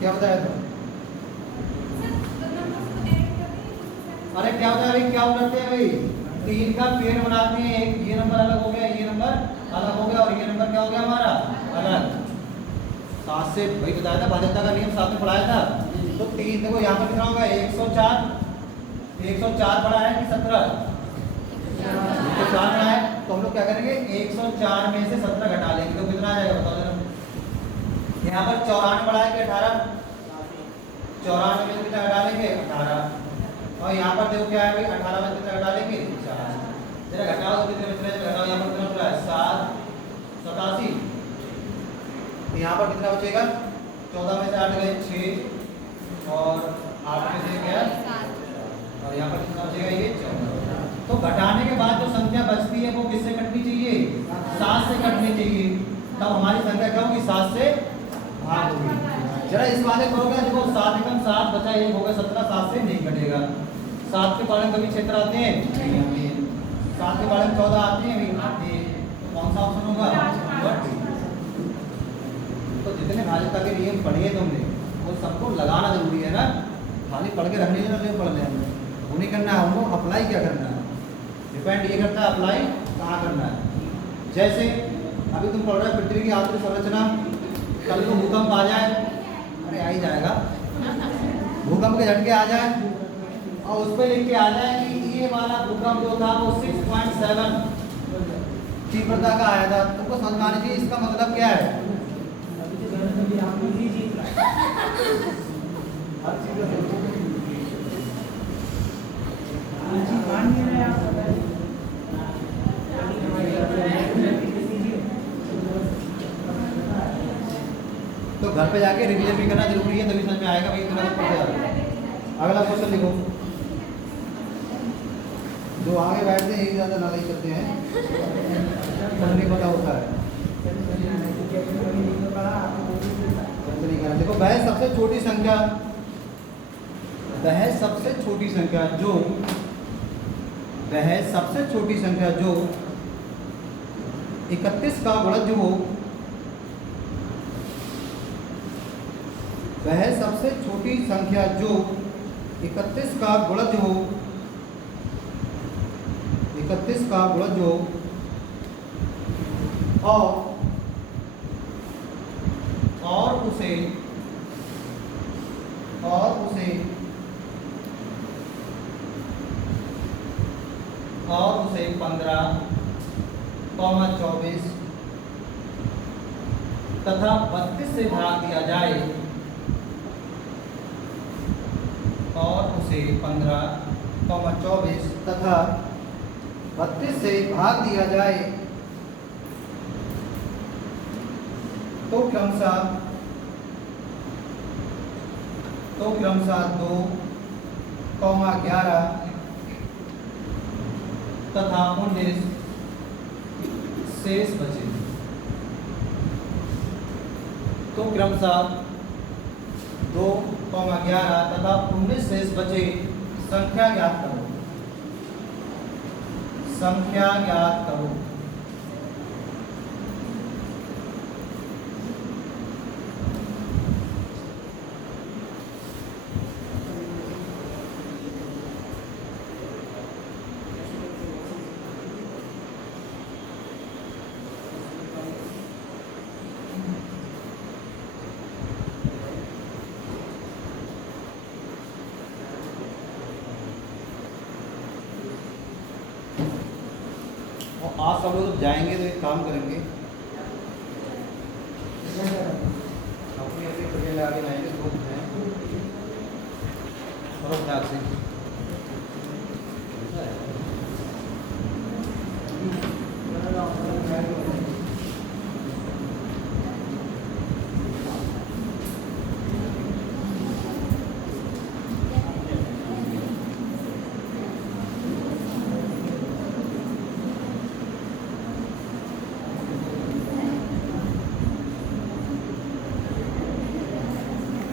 क्या बताया था? अरे क्या बताया भाई, क्या करते हैं भाई, 3 का पेड़ बनाते हैं, एक ये नंबर अलग हो गया, ये नंबर अलग हो गया, और ये नंबर क्या हो गया हमारा अलग। 7 से भाई बताया था, भाजकता का नियम साथ में पढ़ाया था। तो 3 देखो यहाँ पर कितना होगा 104, 104 पढ़ा है कि 17? 104 पढ़ा है। तो हम लोग क्या करेंगे 104 में से 17 घटा लेंगे तो कितना आ जाएगा बताओ जरा। यहाँ पर 94 पढ़ा है कि 18? 94 में से कितना घटा लेंगे 18, और यहाँ पर देखो क्या है भाई 18 में कितना घटा लेंगे 4। जरा घटाओ तो कितने बच रहे हैं, घटाओ। यहाँ पर कितना बच रहा है 7, 87। यहाँ पर कितना बचेगा 14 में से 8 गए 6, और 8 में से क्या, और यहाँ पर कितना बचेगा ये 14। तो घटाने के बाद जो संख्या बचती है वो किससे कटनी चाहिए 7 से कटनी चाहिए। तब हमारी संख्या क्या होगी 7 से भाग होगी। जरा इस वाले करोगे देखो 7 एकम 7 बचा 1 होगा 17, 7 से नहीं कटेगा। 7 के पालन कभी क्षेत्र आते हैं नहीं आते, 7 के पालन 14 आते हैं भी आते हैं। तो कौन सा ऑप्शन होगा तो जितने भाजपा के नियम पढ़े तुमने वो सबको लगाना जरूरी है ना, खाली पढ़ के रखने नहीं पढ़ ले हमने वो नहीं करना है। हमको अप्लाई क्या करना है, डिपेंड ये करता है अप्लाई कहाँ करना है। जैसे अभी तुम पढ़ रहे हो पृथ्वी की आंतरिक संरचना, कल को भूकंप आ जाए, अरे आ ही जाएगा, भूकंप के झटके आ जाए और उस पर लिख के आ जाए कि ये वाला भूकंप जो था वो 6.7 तीव्रता का आया था, तुमको समझ में आना चाहिए इसका मतलब क्या है। तो घर पे जाके रिवीजन भी करना जरूरी है, तभी समझ में आएगा भाई इतना कुछ पढ़ जाएगा। अगला क्वेश्चन लिखो। जो आगे बैठते हैं यही ज़्यादा नालायक करते हैं, नहीं पता होता है। देखो वह सबसे छोटी संख्या, वह सबसे छोटी संख्या जो, वह सबसे छोटी संख्या जो 31 का गुणज हो, वह सबसे छोटी संख्या जो 31 का गुणज हो, 31 का गुणज हो और उसे 15,24 तथा 32 से भाग दिया जाए, और उसे 15,24 तथा 32 से भाग दिया जाए तो क्रमशः 2, 11 तथा 19 शेष बचे। तो क्रमशः 2, 11 तथा 19 शेष बचे। संख्या ज्ञात करो, संख्या ज्ञात करो। आज सब लोग जाएंगे तो एक काम करेंगे, अपनी अपनी प्रक्रिया आगे लाएंगे, ग्रुप हैं और ध्यान से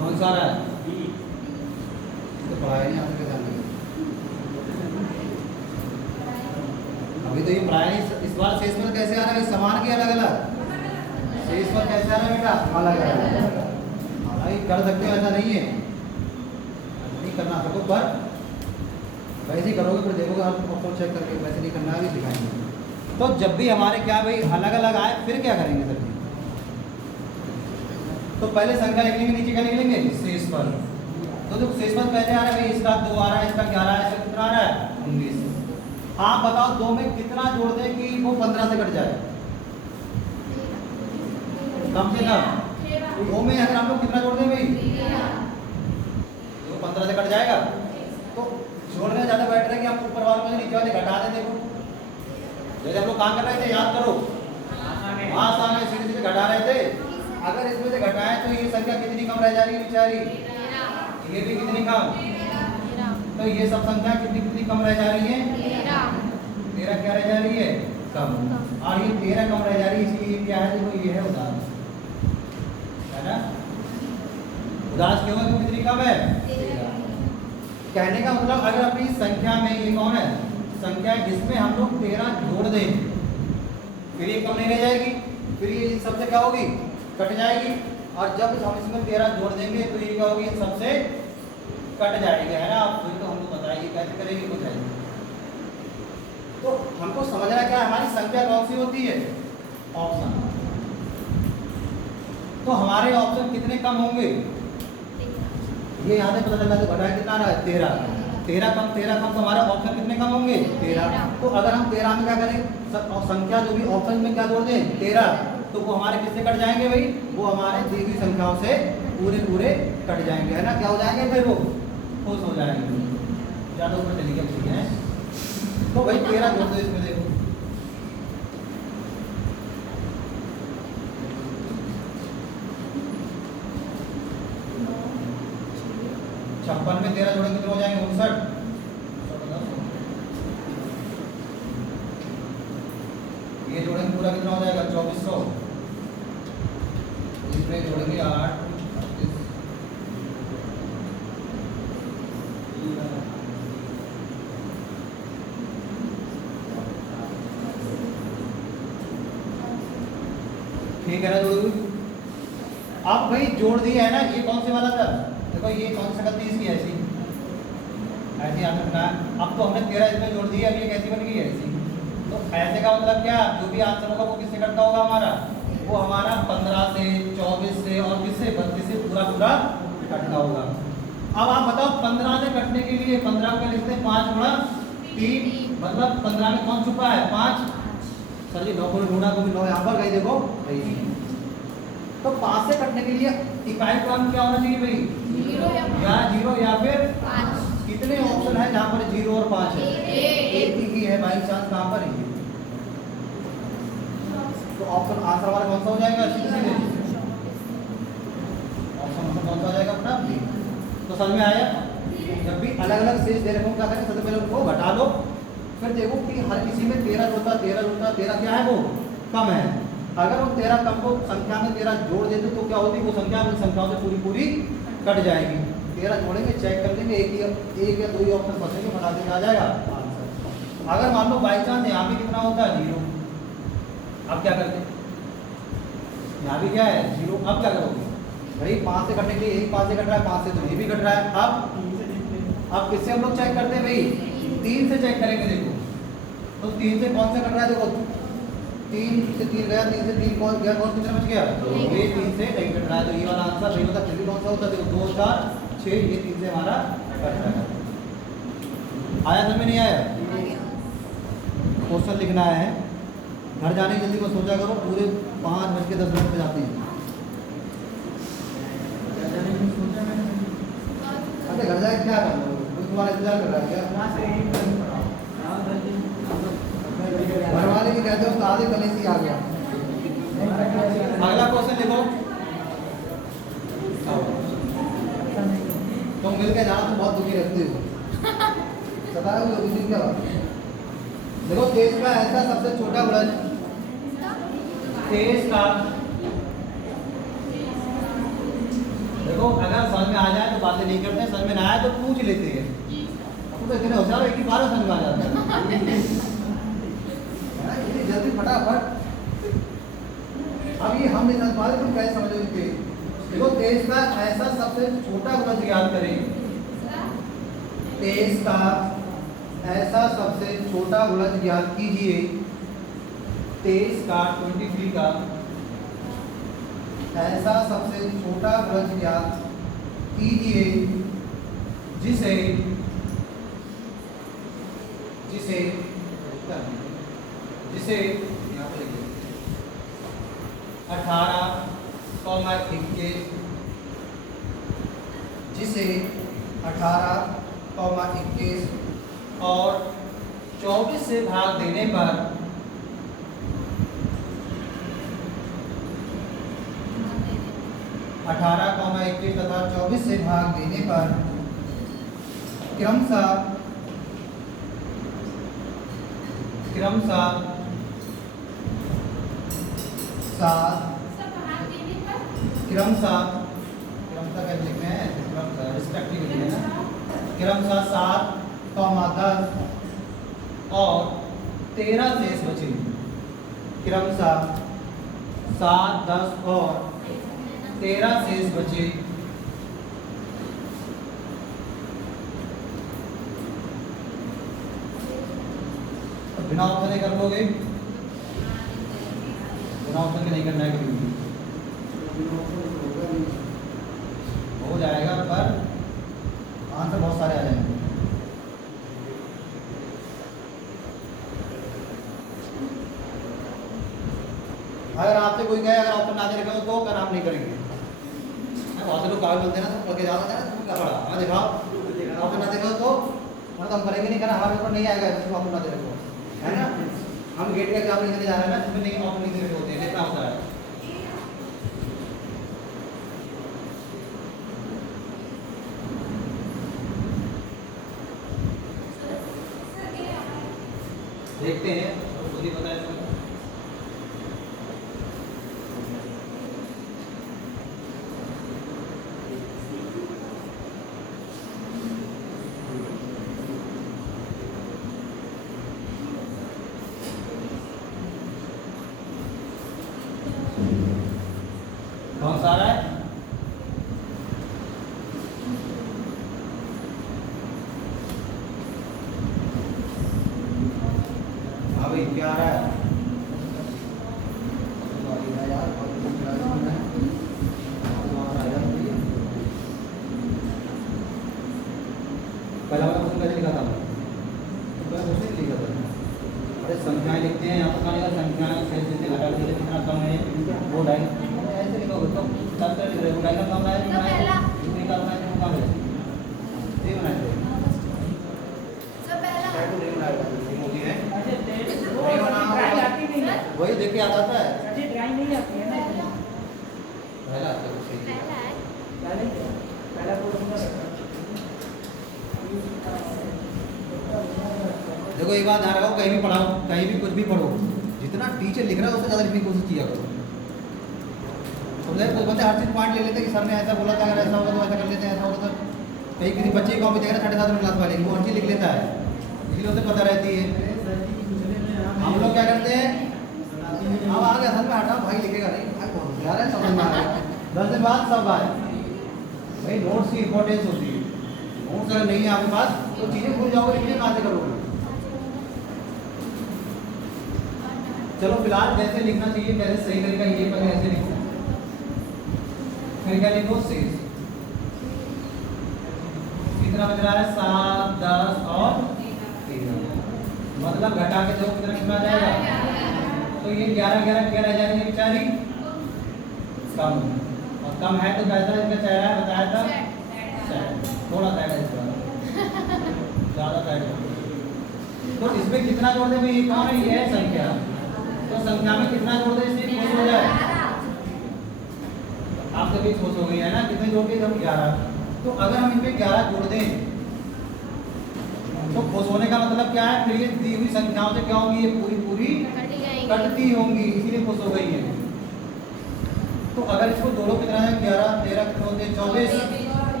कौन सा आ रहा है? तो पढ़ाया नहीं आता क्या जाने। अभी तो ये पढ़ाया नहीं। इस बार शेषफल कैसे आ रहा है? समान की अलग अलग शेषफल कैसे आ रहा है बेटा? अलग अलग। हालांकि कर सकते हो, ऐसा नहीं है नहीं करना सको, पर वैसे ही करोगे फिर देखोगे हम ऑप्शन चेक करके वैसे नहीं करना भी सिखाएंगे। तो जब भी हमारे क्या भाई अलग अलग आए फिर क्या करेंगे सर जी? तो पहले संख्या लिख लेंगे, नीचे क्या लिख लेंगे? शेषफल। तो जो शेषफल पहले आ रहा है भाई, इसका 2 आ रहा है, इसका 11 है, इसका कितना आ रहा है? 19। आप बताओ 2 में कितना जोड़ दें कि वो 15 से कट जाए? कम से कम 2 में अगर हम लोग कितना जोड़ दें भाई? तो 15 से कट जाएगा। तो जोड़ने में ज़्यादा बेटर है कि हम ऊपर वालों में नीचे वाले घटा दें। देखो जैसे हम लोग काम कर रहे थे, याद करो, आसान है, सीधे सीधे घटा रहे थे। अगर इसमें से घटाएं तो ये संख्या कितनी कम रह जा रही है बेचारी? ये भी कितनी कम? तो ये सब संख्या कितनी कितनी कम रह जा रही है? 13 क्या रह जा रही है? कम। और ये 13 कम रह जा रही है, इसलिए क्या है? देखो ये है उदास, है ना? उदास क्यों है? कितनी कम है? 13। कहने का मतलब अगर अपनी संख्या में ये कौन है? संख्या जिसमें हम लोग 13 जोड़ दें फिर ये कम नहीं रह जाएगी, फिर ये इन सबसे क्या होगी? कट जाएगी। और जब हम इसमें 13 जोड़ देंगे तो ये क्या होगी? इन सबसे कट जाएगी, है ना? आप फिर तो हमको बताइए कैसे करेंगे कुछ है। तो हमको समझना क्या है, हमारी संख्या कौन सी होती है? ऑप्शन। तो हमारे ऑप्शन कितने कम होंगे? ये यहाँ से पता चला तो घटाया कितना आ रहा है? 13। 13 कम तो हमारे ऑप्शन कितने कम होंगे? 13। तो अगर हम 13 में क्या करें? संख्या जो भी ऑप्शन में क्या जोड़ दें? 13, तो वो हमारे किससे कट जाएंगे भाई? वो हमारे दी हुई संख्याओं से पूरे कट जाएंगे, है ना? क्या हो जाएंगे फिर? वो खुश हो जाएंगे। ज़्यादा ऊपर चली गया, ठीक है? तो भाई 13 जोड़ दो इसमें, देखो 56 में 13 जोड़े कितने हो जाएंगे? 59। ये जोड़ेंगे पूरा कितना हो जाएगा? 2400। इसमें जोड़ेंगे 8। ठीक है ना? जोड़ अब भाई जोड़ दिए है ना। ये कौन से वाला था? देखो ये कौन सी शक्ल थी इसकी? ऐसी ऐसी याद रखना है। अब तो हमने 13 इसमें जोड़ दिए, अब ये कैसी बन गई? ऐसी। तो ऐसे का मतलब क्या? जो भी आंसर होगा वो किससे कटता होगा हमारा? वो हमारा 15 से, 24 से और किससे? 32 से पूरा कटता होगा। अब आप बताओ 15 से कटने के लिए 15 को लिखते हैं 5 गुणा 3, मतलब 15 में कौन छुपा है? 5। सर जी 9 को ढूंढा, को भी 9 यहाँ पर गई, देखो तो 5 से कटने के लिए इकाई क्रम क्या होना चाहिए भाई? 0 या फिर 5। कितने ऑप्शन है जहाँ पर 0 और 5 है? एक ही है बाई चांस। कहाँ पर है? तो ऑप्शन आंसर हमारा कौन सा हो जाएगा? सीधे ऑप्शन कौन सा हो जाएगा अपना? तो समझ में आया? जब भी अलग अलग शेष दे रखे हो क्या करें? सबसे पहले उनको घटा लो, फिर देखो कि हर किसी में 13 जोड़ता 13 क्या है? वो कम है। अगर उन 13 कम को संख्या में 13 जोड़ देते तो क्या होती? वो संख्या में संख्याओं से पूरी कट जाएगी। 13 जोड़ेंगे, चेक कर लेंगे, एक या 2 ही ऑप्शन फंसेंगे, बता देंगे आ जाएगा आंसर। अगर मान लो बाई चांस यहाँ भी कितना होता है? 0। अब क्या करते? यहाँ भी क्या है? 0। अब क्या करोगे भाई? 5 से कटने के लिए 5 से कट रहा है, 5 से तो ये भी कट रहा है। अब किससे हम लोग चेक करते हैं भाई? 3 से चेक करेंगे। देखो तो 3 से कौन सा कट रहा है? देखो 3 से 3 गया, 3 से 3 कौन गया? कौन कितना बच गया? ये 3 से नहीं कट रहा है, तो ये वाला आंसर नहीं होता। फिर भी कौन सा होता? देखो 2 4 6, ये 3 से हमारा कट रहा है। आया समझ में? नहीं आया? क्वेश्चन लिखना है, घर जाने की जल्दी को सोचा करो, पूरे 5:10 पे जाते हैं। अरे घर जाके क्या करना? कोई तुम्हारा इंतजार कर रहा है क्या? घर वाले भी कहते हो तो आधे कले से आ गया। अगला क्वेश्चन लिखो। तुम मिल के जाना तो बहुत दुखी रहते हो। पता है वो दुखी क्या बात? देखो 23 का ऐसा सबसे छोटा गुणज 23 का, देखो अगर समझ में आ जाए तो बातें नहीं करते हैं, समझ में ना आए तो पूछ लेते हैं। अब तो इतने होशियार हो, एक ही बार में समझ में आ जाता है ना, इतनी जल्दी फटाफट। अब ये हम नहीं समझ पा रहे, तुम कैसे समझोगे? देखो, तेज का ऐसा सबसे छोटा गुणज याद करें। तेज का ऐसा सबसे छोटा गुणज याद कीजिए। तेज का 23 का ऐसा सबसे छोटा गुणज याद कीजिए जिसे जिसे जिसे यहाँ पे लिखिए 18,21, जिसे 18,21 और 24 से भाग देने पर 18,21 तथा 24 से भाग देने पर क्रमशः 7 क्रमशः कैसे लिखते हैं, रिस्पेक्टिवली है ना, क्रमशः 7, 10 और 13 शेष बचे। क्रमशः 7, 10 और 13 शेष बचे। बिना ऑप्शन नहीं कर लोगे, बिना ऑप्शन के नहीं करना है कभी भी। हो जाएगा पर आंसर बहुत सारे आ जाएंगे। अगर आपसे कोई कहे अगर ऑप्शन ना दे रखे हो तो क्या नाम नहीं करेंगे? बहुत से लोग कागज बोलते हैं ना, तो पढ़ के जाओ ना, तुम क्या पढ़ा, हाँ दिखाओ ऑप्शन ना दे रहे हो तो मतलब हम करेंगे नहीं, करना हमारे ऊपर नहीं आएगा जिसको ऑप्शन ना दे रखे हो, है ना। हम गेट का एग्जाम लिखने जा रहे हैं ना, जिसमें नहीं ऑप्शन नहीं दे रखे होते हैं, कितना होता है। देखते हैं खुद ही पता है। कौन सा आ रहा है? हाँ भाई क्या आ रहा है? पहला वाला क्वेश्चन कैसे लिखा था? पहला क्वेश्चन लिखा था, अरे संख्याएं लिखते हैं यहाँ पर, खाली संख्याएं शेष से घटा के कितना कम है वो लाइन ऐसे लिखोगे तो तब लिख रहे हो, लाइन का कम है कितने का बनाए थे, कम है ये बनाए थे वही देख के आता है, ड्राइंग नहीं आती है ना, पहला आता है सही है। पहला देखो एक बात ध्यान रखो, कहीं भी पढ़ाओ, कहीं भी कुछ भी पढ़ो, जितना टीचर लिख रहा है उससे ज़्यादा लिखने की कोशिश किया करो। समझे? कुछ बच्चे हर चीज़ पॉइंट ले लेते हैं कि सर ने ऐसा बोला था, अगर ऐसा होगा तो ऐसा कर लेते हैं, ऐसा होगा तो कहीं किसी बच्चे की कॉपी देखेगा 7.5 क्लास वाले की, वो हर चीज़ लिख लेता है, इसलिए उसे पता रहती है। हम लोग क्या करते हैं, अब आ गया असल में हटा भाई लिखेगा नहीं, भाई बहुत यार है, समझ में आ गया 10 दिन बाद सब आए भाई। नोट्स की इंपॉर्टेंस होती है, नोट्स अगर नहीं है आपके पास तो चीज़ें भूल जाओगे, लिखने कहाँ से करोगे। चलो फिलहाल जैसे लिखना चाहिए पहले सही तरीका ये, पहले ऐसे लिखो, फिर क्या लिखो शेष कितना बच रहा है 7, 10 और 13, मतलब घटा के जो कितना कितना आ जाएगा, तो ये 11 क्या रह जाएंगे बेचारी कम, और कम है तो कैसा इसका चेहरा है बताया था, थोड़ा साइड है इसका, ज़्यादा साइड है। तो इसमें कितना जोड़ दे भाई, ये कौन है, ये है संख्या, तो संख्या में कितना जोड़ दे इसलिए खुश हो जाए, आप सभी खुश हो गई है ना, कितने जोड़ के हम 11, तो अगर हम इनमें 11 जोड़ दें तो खुश होने का मतलब क्या है, फिर ये दी हुई संख्याओं से क्या होंगी, ये पूरी पूरी कटती होंगी, इसीलिए खुश हो गई है। तो अगर इसको जोड़ो कितना है 11, 13 कितने होते हैं 24,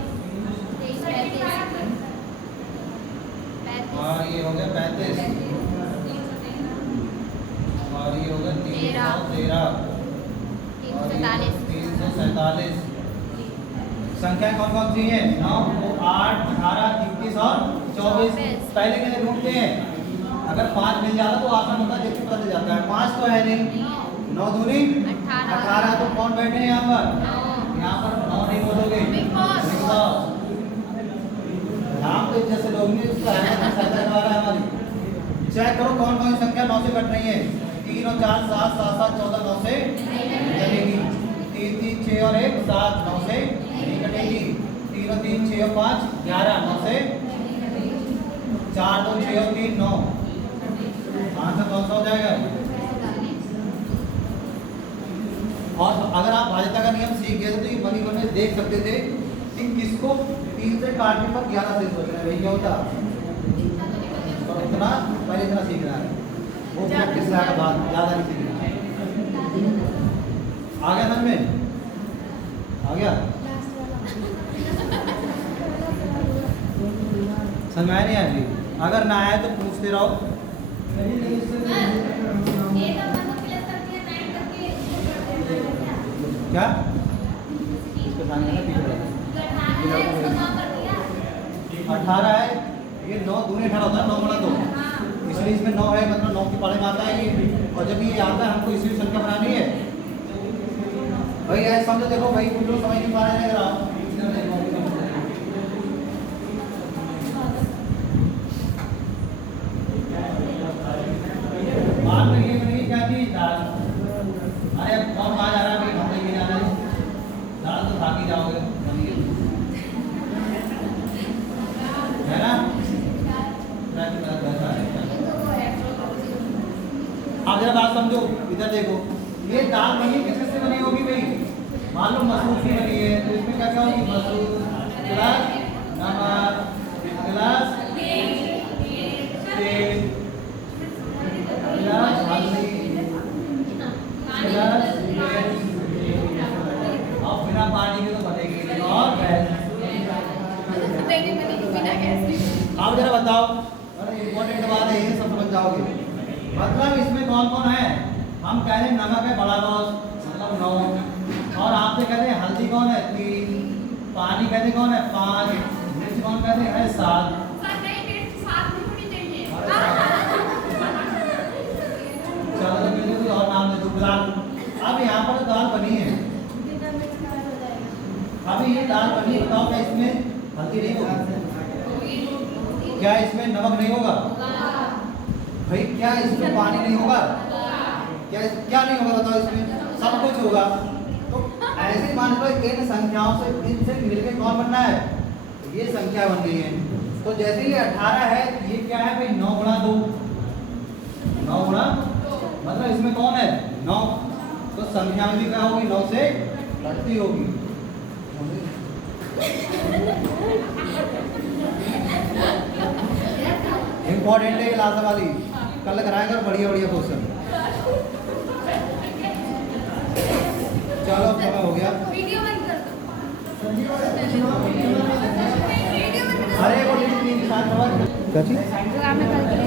और ये हो गया 35 और ये हो गया 313 और 347। संख्या कौन कौन सी है? 9, 8, 18, 21 और 24। पहले के लिए ढूंढते हैं, अगर 5 मिल जाता तो आसान होता, देख के पता चल जाता है। 5 तो है नहीं, 9 दूनी 18। तो कौन बैठे हैं यहाँ पर? यहाँ पर 9 नहीं बोलोगे, नाम तो जैसे लोग नहीं हमारी। चेक करो कौन कौन सी संख्या 9 से कट रही है। 3 और 4 7, 7 7 14 9 से कटेगी। 3 3 6 और 1 7 9 से नहीं कटेगी। 3 और 3 6 और 5 11 9 से। 4 2 6 और 3 9। आंसर कौन सा हो जाएगा? और अगर आप भाज्यता का नियम सीख गए तो ये बनी बने देख सकते थे कि किसको 3 से काटने पर 11 से सोच रहे हैं। भाई क्या होता और इतना पहले इतना सीखना है, वो प्रैक्टिस से आगे बाद ज़्यादा नहीं सीखना। आ गया समझ में? आ गया समझ में? नहीं आया? अगर ना आए तो पूछते रहो। क्या? इसके सामने ना पीछे 18 है, ये 9 दूनी 18 होता है, 9 गुणा 2, इसलिए इसमें 9 है, मतलब 9 की पाले में आता है ये। और जब ये आता है हमको इसी संख्या बनानी है भाई। ऐसा समझो, देखो भाई कुछ लोग समझ नहीं पा रहे हैं। बात तो ये बनेगी क्या चीज? दाल। अरे अब कौन कहाँ जा रहा है भाई? हम नहीं जा रहे, दाल तो खा के जाओगे है ना? आप जरा बात समझो, इधर देखो, ये दाल बनी किस से बनी होगी भाई? मान लो मसूर की बनी है, तो इसमें क्या क्या होगी? मसूर प्लस नमक प्लस तेल प्लस हल्दी प्लस और बिना पानी के तो बनेगी नहीं। और आप जरा बताओ, अरे इम्पोर्टेंट बात है, ये सब समझ जाओगे। मतलब इसमें कौन कौन है? हम कह रहे हैं नमक है बड़ा बॉस, मतलब 9, और आपसे कहते हैं हल्दी कौन है? 3, पानी कहते कौन है? 5, मिर्च कौन कहते हैं? 7। चलो तो मुझे कोई और नाम दे दो। गुलाब। अब यहाँ पर दाल बनी है, अभी ये दाल बनी, बताओ क्या इसमें हल्दी नहीं होगी? क्या इसमें नमक नहीं होगा भाई? क्या इसमें पानी नहीं होगा? क्या नहीं होगा बताओ? इसमें सब कुछ होगा। तो ऐसे मान लो इन संख्याओं से इनसे मिलके कौन बनना है? ये संख्या बन गई है। तो जैसे ये 18 है, ये क्या है भाई? 9 गुणा 2, 9 गुणा, मतलब इसमें कौन है? 9। तो संख्या में भी क्या होगी? 9 से घटती होगी। इम्पोर्टेंट है लास्ट वाली, कल कराएंगे बढ़िया बढ़िया क्वेश्चन। चलो समय हो गया। अरे वो लिंक के साथ